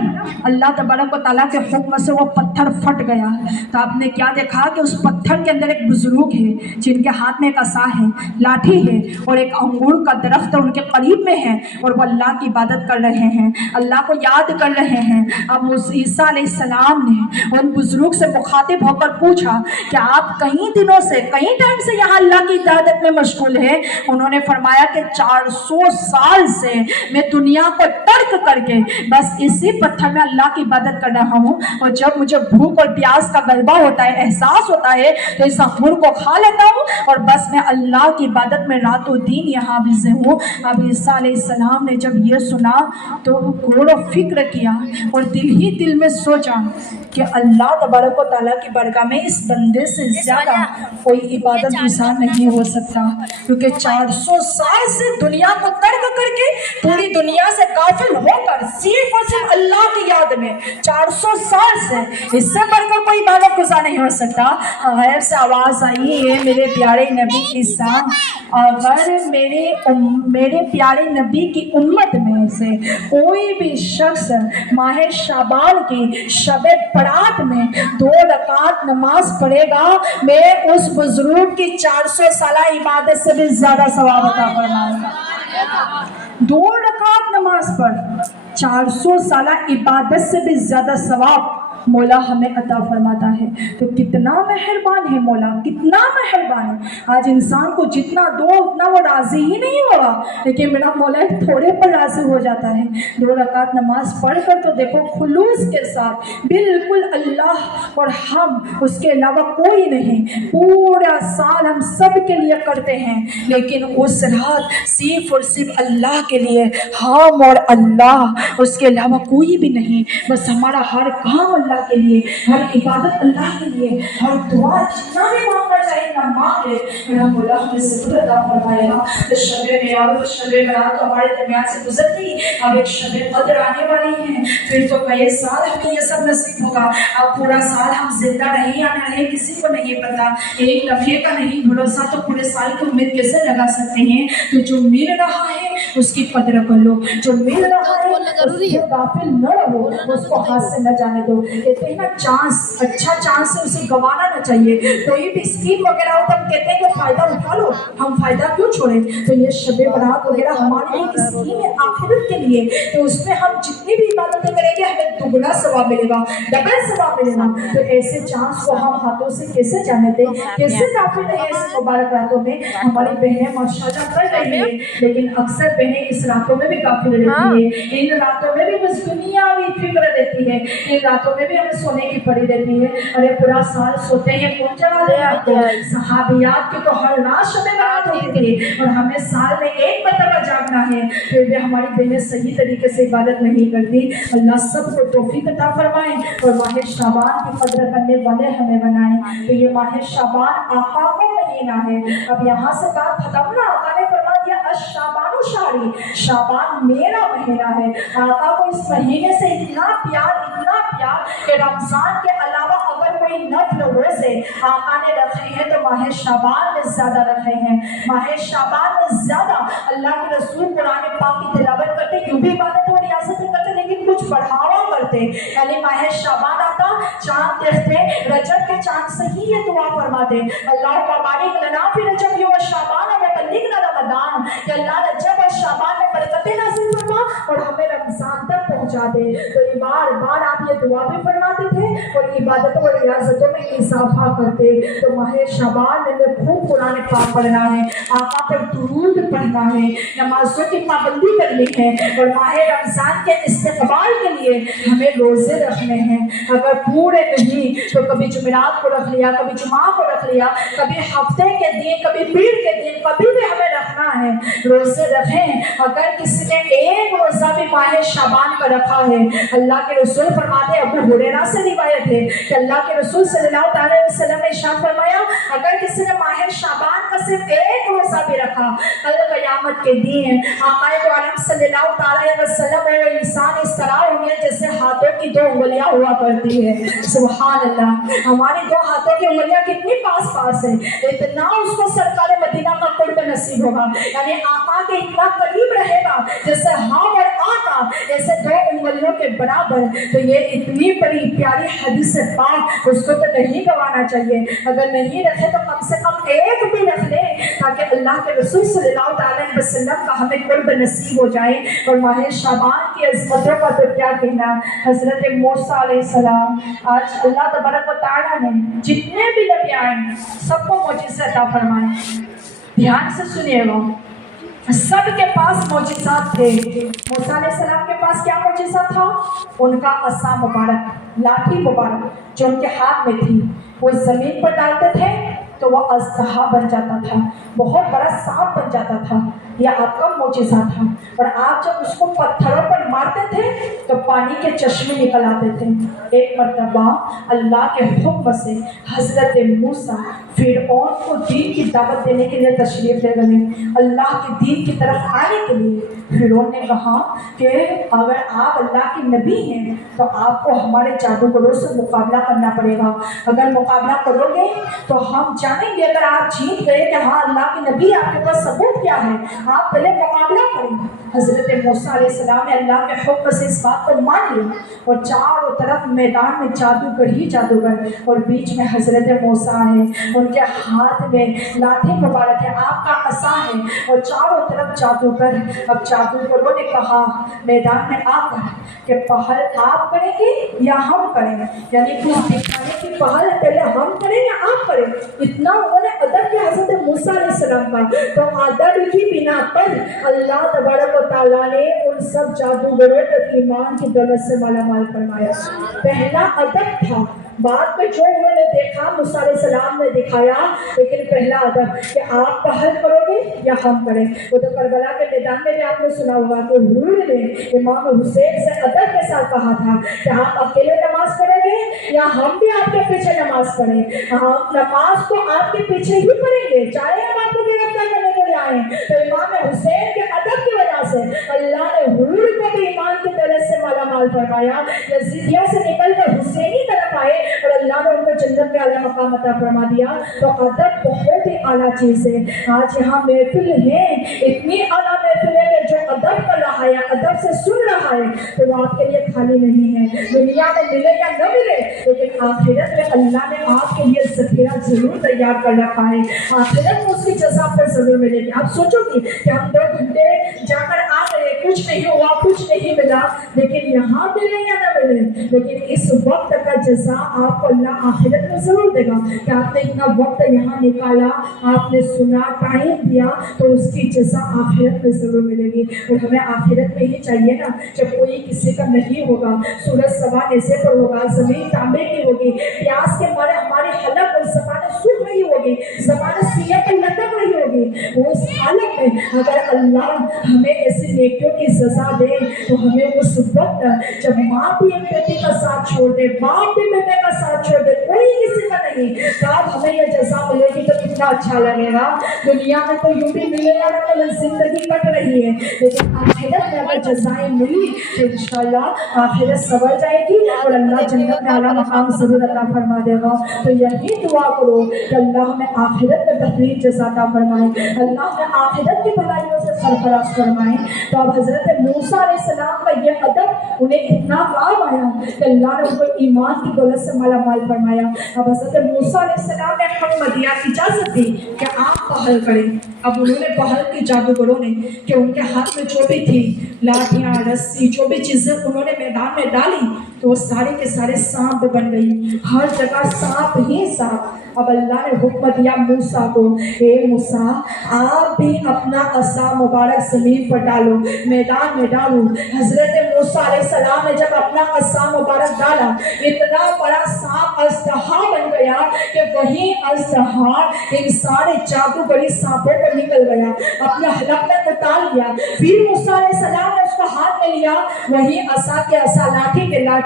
अल्लाह तबारक व तआला के हुक्म से वो पत्थर फट गया। तो आपने क्या देखा कि उस पत्थर के अंदर एक बुजुर्ग है जिनके हाथ में एक असा है, लाठी है और एक अंगूर का दरख्त उनके करीब में है, और वो अल्लाह की इबादत कर रहे हैं, अल्लाह को याद कर रहे हैं। अब उस ईसा अलैहिस्सलाम ने उन बुजुर्ग से मुखातिब होकर पूछा कि आप कई दिनों से, कई टाइम से यहाँ अल्लाह की इबादत में मशगूल है? उन्होंने फरमाया कि 400 साल से मैं दुनिया को तर्क करके बस इसी पत्थर में अल्लाह की इबादत कर रहा हूँ, और जब मुझे भूख और प्यास का गलबा होता है, एहसास होता है, तो इस अंगूर को खा लेता हूँ और बस मैं अल्लाह की इबादत में रातों दिन यहाँ बिज़ी हूँ। अब ईसा अलैहिस्सलाम ने जब ये सुना तो गौर व फिक्र किया और दिल ही दिल में सोचा कि अल्लाह तबारक व तआला की बरगाह में इस बंदे से ज़्यादा कोई इबादत गुज़ार नहीं हो सकता, क्योंकि 400 साल से दुनिया को तर्क करके, पूरी दुनिया से गाफिल होकर सिर्फ और सिर्फ अल्लाह की याद में 400 साल से, इससे बढ़कर कोई इबादत गुज़ार नहीं हो सकता। गैब से आवाज़ आई है मेरे प्यारे नबी ईसा, अगर मेरे प्यारे नबी की उम्मत में से कोई भी शख्स माह शाबान की शब बरात में 2 रकात नमाज पढ़ेगा, मैं उस बुजुर्ग की 400 साल इबादत से भी ज़्यादा सवाब अता फरमाऊंगा। 2 रकात नमाज पर 400 साल इबादत से भी ज़्यादा सवाब मौला हमें अता फरमाता है। तो कितना मेहरबान है मौला, कितना मेहरबान है। आज इंसान को जितना दो उतना वो राज़ी ही नहीं होगा, लेकिन मेरा मौला थोड़े पर राज़ी हो जाता है। 2 रकात नमाज पढ़ कर तो देखो खुलूस के साथ, बिल्कुल अल्लाह और हम, उसके अलावा कोई नहीं, पूरा साल हम सब के लिए करते हैं, लेकिन उस रात सिर्फ और सिर्फ अल्लाह के लिए, हम और अल्लाह, उसके अलावा कोई भी नहीं। बस हमारा हर काम अल्लाह के लिए, हर इबादत अल्लाह के लिए, हर दुआ जितना भी मांगना चाहिए ना मांगे, मेरा मौला हमें ज़रूर अता फरमाएगा। तो शब मेराज, शब बरात तो हमारे दरमियान से गुजर गई, अब एक शब कद्र आने वाली है, फिर तो नए साल हमें ये सब नसीब होगा। अब पूरा साल हम जिंदा रहे या न रहे किसी को नहीं पता, एक लम्हे का नहीं भरोसा, तो पूरे साल की उम्मीद कैसे लगा सकते हैं? तो जो मिल रहा है उसकी कद्र कर लो, जो मिल रहा है उससे गाफिल न रहो, उसको हाथ से न जाने दो। कहते हैं ना चांस, अच्छा चांस है उसे गंवाना ना चाहिए। कोई भी स्कीम वगैरह हो तो हम कहते हैं कि फायदा उठा लो, हम फायदा क्यों छोड़े? तो ये शब बरात वगैरह हमारे लिए एक स्कीम है आखिरत के लिए, तो उसमें हम जितनी भी इबादतें करेंगे हमें दुगना सवाब मिलेगा, डबल सवाब मिलेगा। तो ऐसे चांस को हम हाथों से कैसे जाने दें, कैसे गाफिल रहे इस मुबारक रातों में? हमारी बहनें माशाल्लाह कर रही है, लेकिन अक्सर बहनें इस रातों में भी काफिल रहती है, इन रातों में भी बस दुनियावी फिक्र रहती है, इन रातों में भी हमें सोने की पड़ी रहती है। अरे पूरा साल सोते हैं, कौन जगा दे आपको? सहाबियात की तो हर रात शब बारात होती थी और हमें साल में एक मरतबा जागना है, फिर भी हमारी बहनें सही तरीके से इबादत नहीं करती। अल्लाह सबको तौफीक अता फरमाए और माह शाबान की कदर करने वाले हमें बनाए। तो ये माह शाबान आका का महीना है। अब यहाँ से बात खत्म ना, आका ने फरमा दिया अश-शाबानु शहरी, शाबान मेरा महीना है। आका को इस महीने से इतना प्यार कि रमजान के अलावा अगर कोई नफल रोजे आका ने रखे हैं तो माह शाबान में ज्यादा रखे हैं। माह शाबान में ज्यादा अल्लाह के रसूल कुरान पाक की तिलावत करते, यूं भी इबादत और रियासत करते लेकिन कुछ बढ़ावा करते। यानी माह शाबान आता, चांद देखते, रजब के चांद से ही ये दुआ फरमाते, अल्लाह बारिक लना फी रजब व शाबान व बल्लिगना रमजान, कि अल्लाह रजब और शाबान में बरकतें नाज़िल फरमा और हमें रमजान तक पहुंचा दे। तो ये बार बार आप ये दुआ भी फरमाते थे और इबादतों और रियासतों में इजाफा करते। तो माह शाबान में खूब कुरान पाक पढ़ना है, आका पर दुरूद पढ़ना है, नमाजों की पाबंदी करनी है और माह रमजान के इस्तेक़बाल के लिए हमें रोजे रखने हैं। अगर पूरे नहीं तो कभी जुमेरात को रख लिया, कभी जुमा को रख लिया, कभी हफ्ते के दिन, कभी पीर के दिन, कभी भी हमें रखना है, रोजे रखें। अगर किसी ने एक रोजा भी माह शाबान का रखा है, अल्लाह के रसूल फरमाते, अबू हुरैरा से रिवायत है कि अल्लाह के रसूल सल्लल्लाहु अलैहि वसल्लम ने इरशाद फरमाया, अगर किसी ने माह शाबान का सिर्फ एक रोजा भी रखा, कल क़यामत के दिन आका दो आलम सल्लल्लाहु अलैहि वसल्लम वो इंसान इस तरह होंगे जैसे हाथों की दो उंगलियां हुआ करती है। सुभान अल्लाह, हमारी दो हाथों की उंगलियां कितनी पास पास है, इतना उसको सरकार मदीना का कुर्ब नसीब होगा। यानी आका के इतना करीब रहेगा जैसे हम और आका ऐसे दो उंगलियों के बराबर। तो ये इतनी बड़ी प्यारी हदीस पाक, उसको तो नहीं गवाना चाहिए। अगर नहीं रखे तो कम से कम एक भी रख ले ताकि अल्लाह के रसूल सल्लल्लाहु अलैहि वसल्लम का हमें कुर्ब नसीब हो जाए। और माह शाबान की अज़मतों का तो क्या कहना। हज़रत मूसा अलैहिस्सलाम, आज अल्लाह तबारक व तआला ने जितने भी नबी आए सबको मौजिज़े अता फरमाए। ध्यान से सुनिएगा, सबके पास मौजिज़ात थे। मूसा अलैहिस्सलाम के पास क्या मौजिज़ा था? उनका असा मुबारक, लाठी मुबारक जो उनके हाथ में थी, वो ज़मीन पर डालते थे तो वह अज़हा बन जाता था, बहुत बड़ा सांप बन जाता था। यह आपका मौजिज़ा था। और आप जब उसको पत्थरों पर मारते थे तो पानी के चश्मे निकल आते थे। एक मरतबा अल्लाह के हुक्म से हज़रत मूसा फिरऔन को दीन की दावत देने के लिए तशरीफ़ ले गए। अल्लाह के दीन की तरफ आने के लिए फिरऔन ने कहा कि अगर आप अल्लाह के नबी हैं तो आपको हमारे जादूगरों से मुकाबला करना पड़ेगा। अगर मुकाबला करोगे तो हम जानेंगे, अगर आप जीत गए कि हाँ अल्लाह के नबी, आपके पास सबूत क्या है, आप पहले मुकाबला करें। हज़रत मूसा अलैहिस्सलाम ने अल्लाह के हुक्म से इस बात को मान लिया और चारों तरफ मैदान में जादूगर ही जादूगर, और बीच में हज़रत मूसा है, उनके हाथ में लाठी मुबारक है, आपका असा है और चारों तरफ जादूगर। अब जादूगरों ने कहा मैदान में आकर कि पहल आप करेंगे या हम करें, यानी कुछ दिखाने की पहल पहले हम करें या आप करें। इतना उन्होंने अदब किया हज़रत मूसा अलैहिस्सलाम का। तो अदब की बिना पर अल्लाह तबारक व तआला ने उन सब जादूगरों को ईमान की दौलत से मालामाल फरमाया। पहला अदब था, बाद में जो उन्होंने देखा मूसा अलैहिस्सलाम ने दिखाया, लेकिन पहला अदब कि आप पहल करोगे या हम करें। वो तो करबला के मैदान में भी आपने सुना होगा कि हुजूर ने इमाम हुसैन से अदब के साथ कहा था कि आप अकेले नमाज पढ़ेंगे या हम भी आपके पीछे नमाज पढ़ें। हम नमाज तो आपके पीछे ही पढ़ेंगे चाहे हम आपको गिरफ्तार करने के लिए आए। तो इमाम हुसैन के अदब की वजह से अल्लाह ने हुजूर को भी ईमान की दौलत से मालामाल फरमाया। यजीदियों से निकलकर हुसैनी तरफ आए और अल्लाह ने उनको जन्नत में आला मकाम अता फरमा दिया। तो अदब बहुत ही आला चीज़ है। आज यहाँ महफिल है, इतनी आला महफिल है कि जो अदब कर रहा है, अदब से सुन रहा है, तो वो आपके लिए खाली नहीं है। दुनिया में मिले या न मिले, लेकिन आखिरत में अल्लाह ने आपके लिए ज़ख़ीरा जरूर तैयार कर रखा है। आखिरत में उसकी जज़ा पर जरूर मिलेगी। आप सोचोगे कि हम 2 घंटे जाकर आ गए, कुछ नहीं हुआ, कुछ नहीं मिला, लेकिन यहाँ मिले या ना मिले, लेकिन इस वक्त का जज़ा आपको अल्लाह आखिरत में जरूर देगा कि आपने इतना वक्त यहाँ निकाला, आपने सुना, टाइम दिया, तो उसकी जज़ा आखिरत में जरूर मिलेगी। और हमें आखिरत में ही चाहिए ना, जब कोई किसी का नहीं होगा, सूरज सवा ऐसे पर होगा, जमीन तांबे की होगी, प्यास के मारे हमारी हलक और ज़बान सूख रही होगी, ज़बान सीने पर लटक रही होगी, उस हालत में अगर अल्लाह हमें ऐसी नेकियों की सजा दे, तो हमें उस वक्त जब माँ भी एक बेटे का साथ छोड़ दे, बाप भी बेटे का साथ छोड़ दे, कोई किसी का नहीं, तब हमें यह जजा मिलेगी तो कितना अच्छा लगेगा। दुनिया में तो यूं भी मिलेगा ना, तो जिंदगी कट रही है, लेकिन आखिरत में अगर जजाएं मिली तो इंशाल्लाह आखिरत सवर जाएगी और अल्लाह जन्नत में आला मकाम जरूर अता फरमा देगा। तो यही दुआ करो कि अल्लाह हमें आखिरत में बेहतरीन जज़ा अता फरमाए, अल्लाह हमें आखिरत की भलाइयों से सरफराज फरमाए। तो अब हज़रत मूसा अलैहिस्सलाम का ये अदब उन्हें इतना काम आया कि अल्लाह ने उनको ईमान की दौलत से माला माल फरमाया। अब हज़रत मूसा अलैहिस्सलाम ने हुक्म दिया, इजाज़त दी कि आप पहल करें। अब उन्होंने पहल की, जादूगरों ने, कि उनके हाथ में जो भी थी, लाठियाँ, रस्सी, जो भी चीज़ें उन्होंने मैदान में डाली, तो वो सारे के सारे सांप बन गई, हर जगह सांप ही सांप। अब अल्लाह ने हुक्म दिया मूसा को, हे मूसा आप भी अपना असा मुबारक ज़मीन पर डालो, मैदान में डालो। हज़रत मूसा अलैहिस्सलाम ने जब अपना असा मुबारक डाला, इतना बड़ा सांप अजदहा बन गया कि वही अजदहा इन सारे जादूगरी सांपों पर निकल गया, अपने हलक में उतार लिया। फिर मूसा अलैहिस्सलाम ने उसको हाथ में लिया, वही असा के असा, लाठी के लाठी।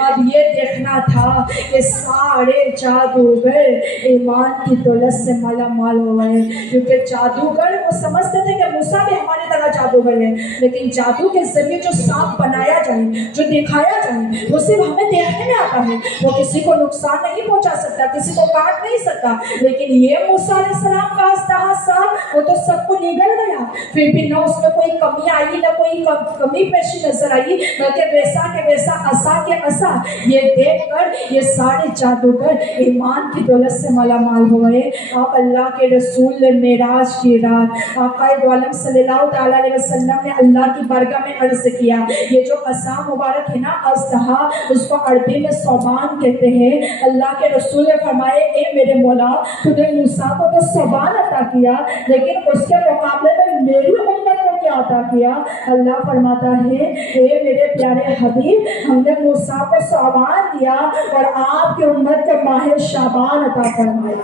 अब ये देखना था कि सारे जादूगर ईमान की दौलत से माला माल हो गए, क्योंकि जादूगर वो समझते थे कि मूसा भी हमारी तरह जादूगर है, लेकिन जादू के जरिए जो सांप बनाया जाए, जो दिखाया जाए, वो सिर्फ हमें देखने में आता है, वो किसी को नुकसान नहीं पहुंचा सकता, किसी को काट नहीं सकता। लेकिन ये मूसा अलैहिस्सलाम का अजदहा सांप, वो तो सबको निगल गया, फिर भी ना उसमें कोई कमी आई, ना कोई कमी पेशी नजर आई, बल्कि वैसा के वैसा, असा के असा। ये देखकर ये सारे जादूगर ईमान की दौलत से माला माल हो गए। आप अल्लाह के रसूल ने मेराज की रात आक़ाए दो आलम सल्लल्लाहु तआला अलैहि वसल्लम ने अल्लाह की बारगाह में अर्ज किया, ये जो असा मुबारक है ना, अजदहा, उसको अरबी में सौबान कहते हैं। अल्लाह के रसूल ने फरमाए, ए मेरे मौला, तूने मूसा को तो सौबान अता किया, लेकिन उसके मुकाबले में मेरी उम्मत को क्या अता किया? अल्लाह फरमाता है, ए मेरे प्यारे हबीब, हमने मूसा को सौबान दिया और आपकी उम्मत को माह शाबान अता फरमाया,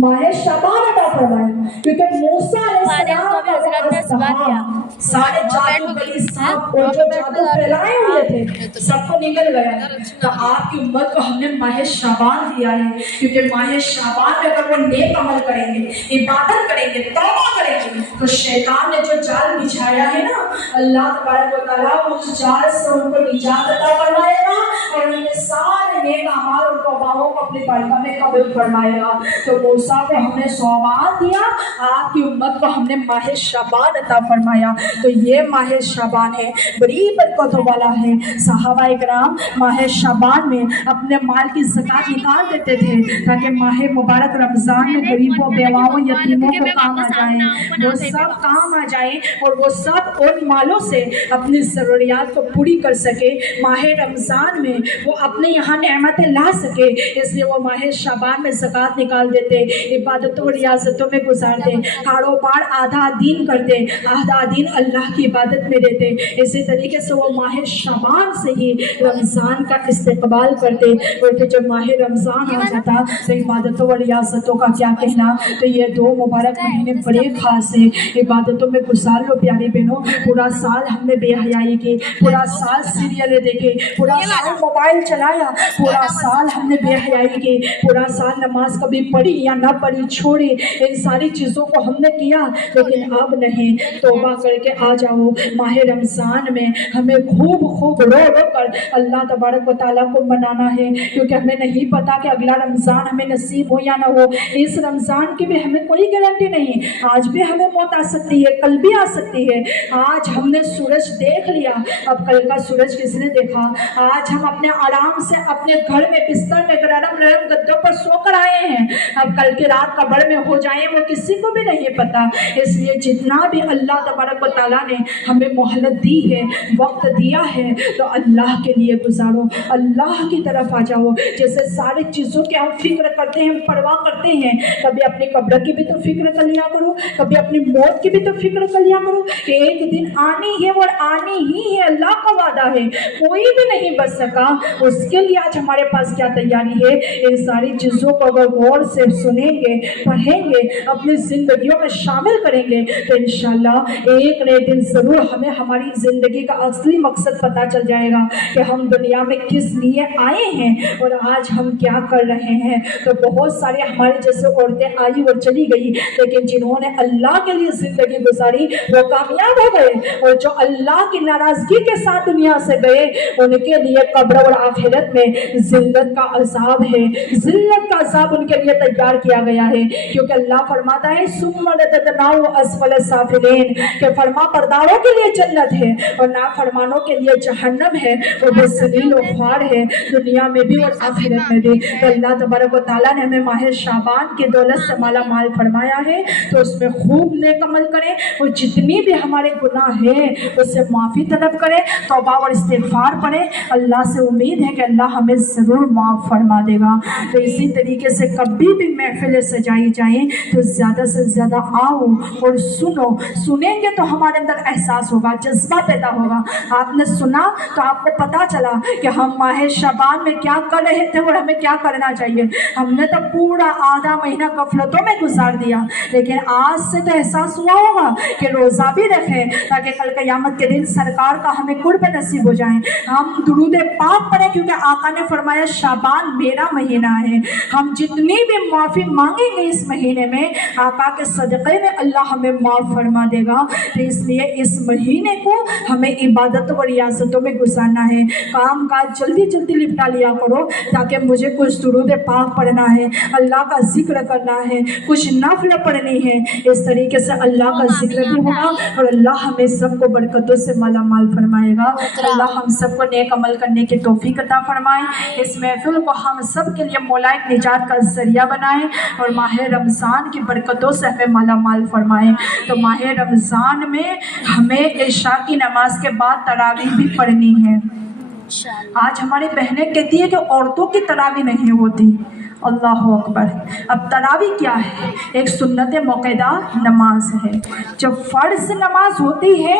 माह शाबान अता फरमाया, क्योंकि मूसा अलैहिस्सलाम का अजदहा सारे जादूगरी सांप और जो जादू फैलाए हुए थे सबको निकल गया। तो आपकी उम्मत को हमने माह शाबान दिया है, क्योंकि माह शाबान में अगर वो नेक अमल करेंगे, इबादत करेंगे, तौबा करेंगे, तो शैतान ने जो जाल बिछाया है ना, अल्लाह तबारक व तआला उस जाल से उनको निजात अता फरमाएगा और उनके सारे नेक अमाल और तौबाओं को अपनी बारगाह में कबूल फरमाएगा। तो मूसा को हमने सौबान दिया, आपकी उम्मत को हमने माह शाबान अता फरमाया। तो ये माह शाबान है, बड़ी बरकतों वाला है। सहाबाए किराम माह शाबान में अपने माल की ज़कात निकाल देते थे, ताकि माह मुबारक रमज़ान में गरीबों, बेवाओं, यतीमों को काम आ जाए, वो सब काम आ जाए और वो सब उन मालों से अपनी ज़रूरियात को पूरी कर सके, माह रमज़ान में वो अपने यहाँ नेमतें ला सके। इसलिए वो माह शाबान में ज़कात निकाल देते, इबादतों और रियाजतों में गुजारते, कारोबार आधा दिन करते, आधा दिन अल्लाह की इबादत में देते। इसी तरीके से वो माह शाबान से ही रमज़ान का इस्तेक़बाल करते। और फिर जब माह रमज़ान आ जाता तो इबादतों और रियाजतों का क्या कहना। तो ये दो मुबारक महीने बड़े ख़ास हैं, इबादतों में गुजार लो प्यारी बहनों। पूरा साल हमने बेहयाई की, पूरा साल सीरियलें देखे, पूरा साल मोबाइल चलाया, पूरा साल हमने बेहयाई की, पूरा साल नमाज कभी पढ़ी या ना पढ़ी, छोड़ी, इन सारी चीज़ों को हमने किया। लेकिन अब नहीं, तौबा करके आ जाओ। माह रमज़ान में हमें खूब खूब रो रो कर अल्लाह तबारक व तआला को मनाना है, क्योंकि हमें नहीं पता कि अगला रमज़ान हमें नसीब हो या ना हो। इस रमज़ान की भी हमें कोई गारंटी नहीं, आज भी हमें मौत आ सकती है, कल भी आ सकती है। आज हमने सूरज देख लिया, अब कल का सूरज किसने देखा? आज हम अपने आराम से अपने घर में बिस्तर में नरम नरम गद्दों पर सोकर आए हैं, अब कल कल की रात कब्र में हो जाए वो किसी को भी नहीं पता। इसलिए जितना भी अल्लाह तबारक व तआला ने हमें मोहलत दी है, वक्त दिया है, तो अल्लाह के लिए गुजारो, अल्लाह की तरफ आ जाओ। जैसे सारी चीज़ों की हम फिक्र करते हैं, परवाह करते हैं, कभी अपनी कब्र की भी तो फिक्र कर लिया करो, कभी अपनी मौत की भी तो फिक्र कर लिया करो कि एक दिन आनी है और आनी ही है, अल्लाह का वादा है, कोई भी नहीं बच सका। उसके लिए आज हमारे पास क्या तैयारी है? इन सारी चीज़ों को अगर गौर से सुनेंगे, पढ़ेंगे, अपनी जिंदगियों में शामिल करेंगे तो इंशाल्लाह एक न एक दिन ज़रूर हमें हमारी ज़िंदगी का असली मकसद पता चल जाएगा कि हम दुनिया में किस लिए आए हैं और आज हम क्या कर रहे हैं। तो बहुत सारे हमारे जैसे औरतें आई और चली गई, लेकिन जिन्होंने अल्लाह के लिए ज़िंदगी गुजारी वो कामयाब हो गए, और जो अल्लाह की नाराज़गी के साथ दुनिया से गए उनके लिए कब्र और आखिरत में जिल्लत का अज़ाब है, जिल्लत का अज़ाब उनके लिए तैयार किया गया है। क्योंकि अल्लाह फरमाता है सुम्मा लददनाहु अस्फल साफिलीन, कि फरमा बरदारों के लिए जन्नत है और नाफरमानों के लिए जहन्नम है, वो बेसलील और ख्वार है दुनिया में भी और आखिरत में भी। तो अल्लाह तबारक व तआला ने हमें माह शाबान की दौलत से माला माल फरमाया है, तो उसमें खूब नेक अमल करें और जितनी भी हमारे गुनाह हैं उससे माफ़ी तलब करें, तौबा और इस्तिग़फ़ार पढ़ें। अल्लाह से उम्मीद है कि अल्लाह हमें ज़रूर माफ़ फरमा देगा। तो इसी तरीके से कभी भी महफिलें सजाई जाएँ तो ज़्यादा से ज़्यादा आओ और सुनो, सुनेंगे तो हमारे अंदर एहसास होगा, जज्बा पैदा होगा। आपने सुना तो आपको पता चला कि हम माह शाबान में क्या कर रहे थे और हमें क्या करना चाहिए। हमने तो पूरा आधा महीना गफलतों में गुजार दिया, लेकिन आज से तो एहसास हुआ होगा कि रोज़ा भी रखें ताकि कल क़यामत के दिन सरकार का हमें कुर्ब नसीब हो जाए। हम दुरूद पाक पढ़ें क्योंकि आका ने फरमाया शाबान मेरा महीना है। हम जितनी भी माफ़ी मांगेंगे इस महीने में आका के सदक़े में अल्लाह हमें माफ़ फरमा देगा। तो इसलिए इस महीने को हमें इबादत और रियासतों में गुजारना है। काम काज जल्दी जल्दी निपटा लिया करो, ताकि मुझे कुछ दुरूद पाक पढ़ना है, अल्लाह का जिक्र करना है, कुछ नफल पढ़नी है। इस तरीके से अल्लाह का जिक्र भी होगा और अल्लाह हमें सबको बरकतों से माला माल फरमाएगा। अल्लाह हम सबको नेक अमल करने की तौफीक अता फरमाए। इस महफिल को हम सब के लिए मौला निजात का जरिया बनाए और माह रमज़ान की बरकतों से हमें माला माल फरमाए। तो माह रमज़ान में हमें इशा की नमाज के बाद तरावीह भी पढ़नी है। आज हमारी बहनें कहती है कि औरतों की तरावी नहीं होती। अल्लाह अकबर। अब तरावी क्या है? एक सुन्नत मौक़दा नमाज है। जब फ़र्ज़ नमाज होती है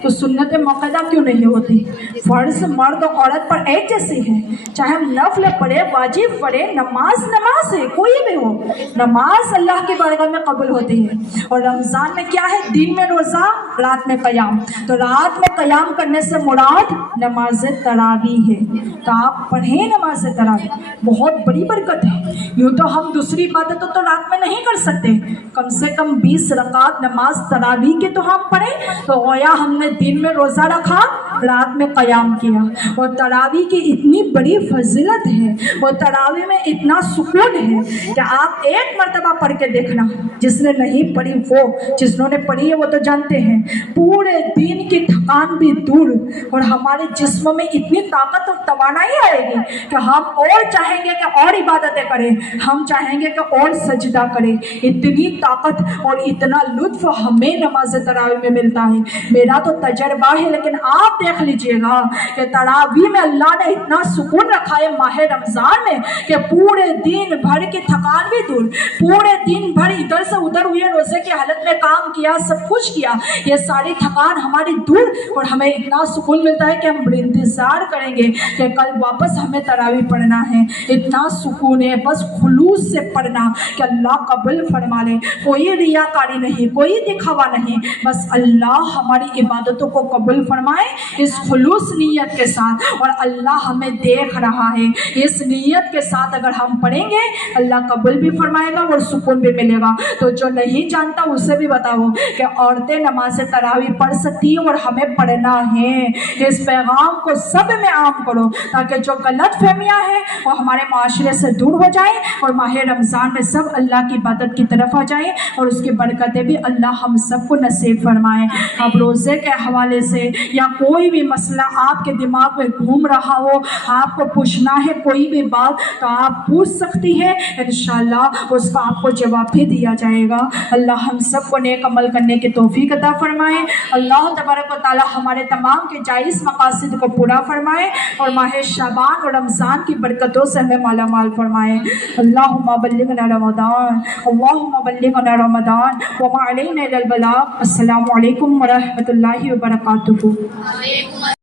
तो सुन्नत मौक़दा क्यों नहीं होती? फ़र्ज़ मर्द और औरत पर एक जैसी है, चाहे हम नफल पढ़े, वाजिब पढ़े, नमाज नमाज है, कोई भी हो, नमाज अल्लाह की बारगाह में कबूल होती है। और रमज़ान में क्या है? दिन में रोज़ा, रात में क़याम। तो रात में क़याम करने से मुराद नमाज तरावी है। तो आप पढ़ें नमाज तरावी, बहुत बड़ी बरकत है। यूँ तो हम दूसरी इबादत तो रात में नहीं कर सकते, कम से कम 20 रकात नमाज तरावी के तो हम पढ़ें। तो गोया हमने दिन में रोज़ा रखा, रात में क़याम किया। और तरावी की इतनी बड़ी फजीलत है, और तरावी में इतना सुकून है कि आप एक मरतबा पढ़ के देखना। जिसने नहीं पढ़ी वो, जिन्होंने पढ़ी है वो तो जानते हैं। पूरे दिन की थकान भी दूर और हमारे जिस्म में इतनी ताकत और तवानाई आएगी कि हम और चाहेंगे कि और इबादतें करें, हम चाहेंगे कि और सजदा करें। इतनी ताकत और इतना लुत्फ हमें नमाज तरावी में मिलता है। मेरा तो तजर्बा है, लेकिन आप देख लीजिएगा कि तरावी में अल्लाह ने इतना सुकून रखा है माह रमज़ान में कि पूरे दिन भर की थकान भी दूर, पूरे दिन भर इधर से उधर हुए रोज़े की हालत में काम किया, सब कुछ किया, ये सारी थकान हमारी दूर, और हमें इतना सुकून मिलता है कि हम इंतज़ार करेंगे कि कल वापस हमें तरावी पढ़ना है। इतना सुकून है, बस खुलूस से पढ़ना कि अल्लाह कबूल फरमा ले। कोई रियाकारी नहीं, कोई दिखावा नहीं, बस अल्लाह हमारी इबादतों को कबूल फरमाए इस खुलूस नीयत के साथ। और अल्लाह हमें देख रहा है, इस नीयत के साथ अगर हम पढ़ेंगे अल्लाह कबूल भी फरमाएगा और सुकून भी मिलेगा। तो जो नहीं जानता उसे भी बताओ कि औरतें नमाज तरावी पढ़ सकती हैं और हमें पढ़ना है। इस पैगाम को सब में आम करो ताकि जो गलत फहमियाँ हैं वो हमारे माशरे से दूर हो जाएं और माह रमज़ान में सब अल्लाह की इबादत की तरफ आ जाएं और उसकी बरकतें भी अल्लाह हम सबको नसीब फरमाएं। अब रोज़े के हवाले से या कोई भी मसला आपके दिमाग में घूम रहा हो, आपको पूछना है कोई भी बात, तो आप पूछ सकती हैं। इंशाअल्लाह वो اس کا آپ کو جواب بھی دیا جائے گا۔ اللہ ہم سب کو نیک عمل کرنے کی توفیق عطا فرمائے۔ اللہ تبارک و تعالی ہمارے تمام کے جائز مقاصد کو پورا فرمائے اور ماہ شعبان اور رمضان کی برکتوں سے ہمیں مالا مال فرمائے۔ اللہم بلغنا رمضان، اللہم بلغنا رمضان وما علینا الا البلاغ۔ السلام علیکم ورحمۃ اللہ وبرکاتہ۔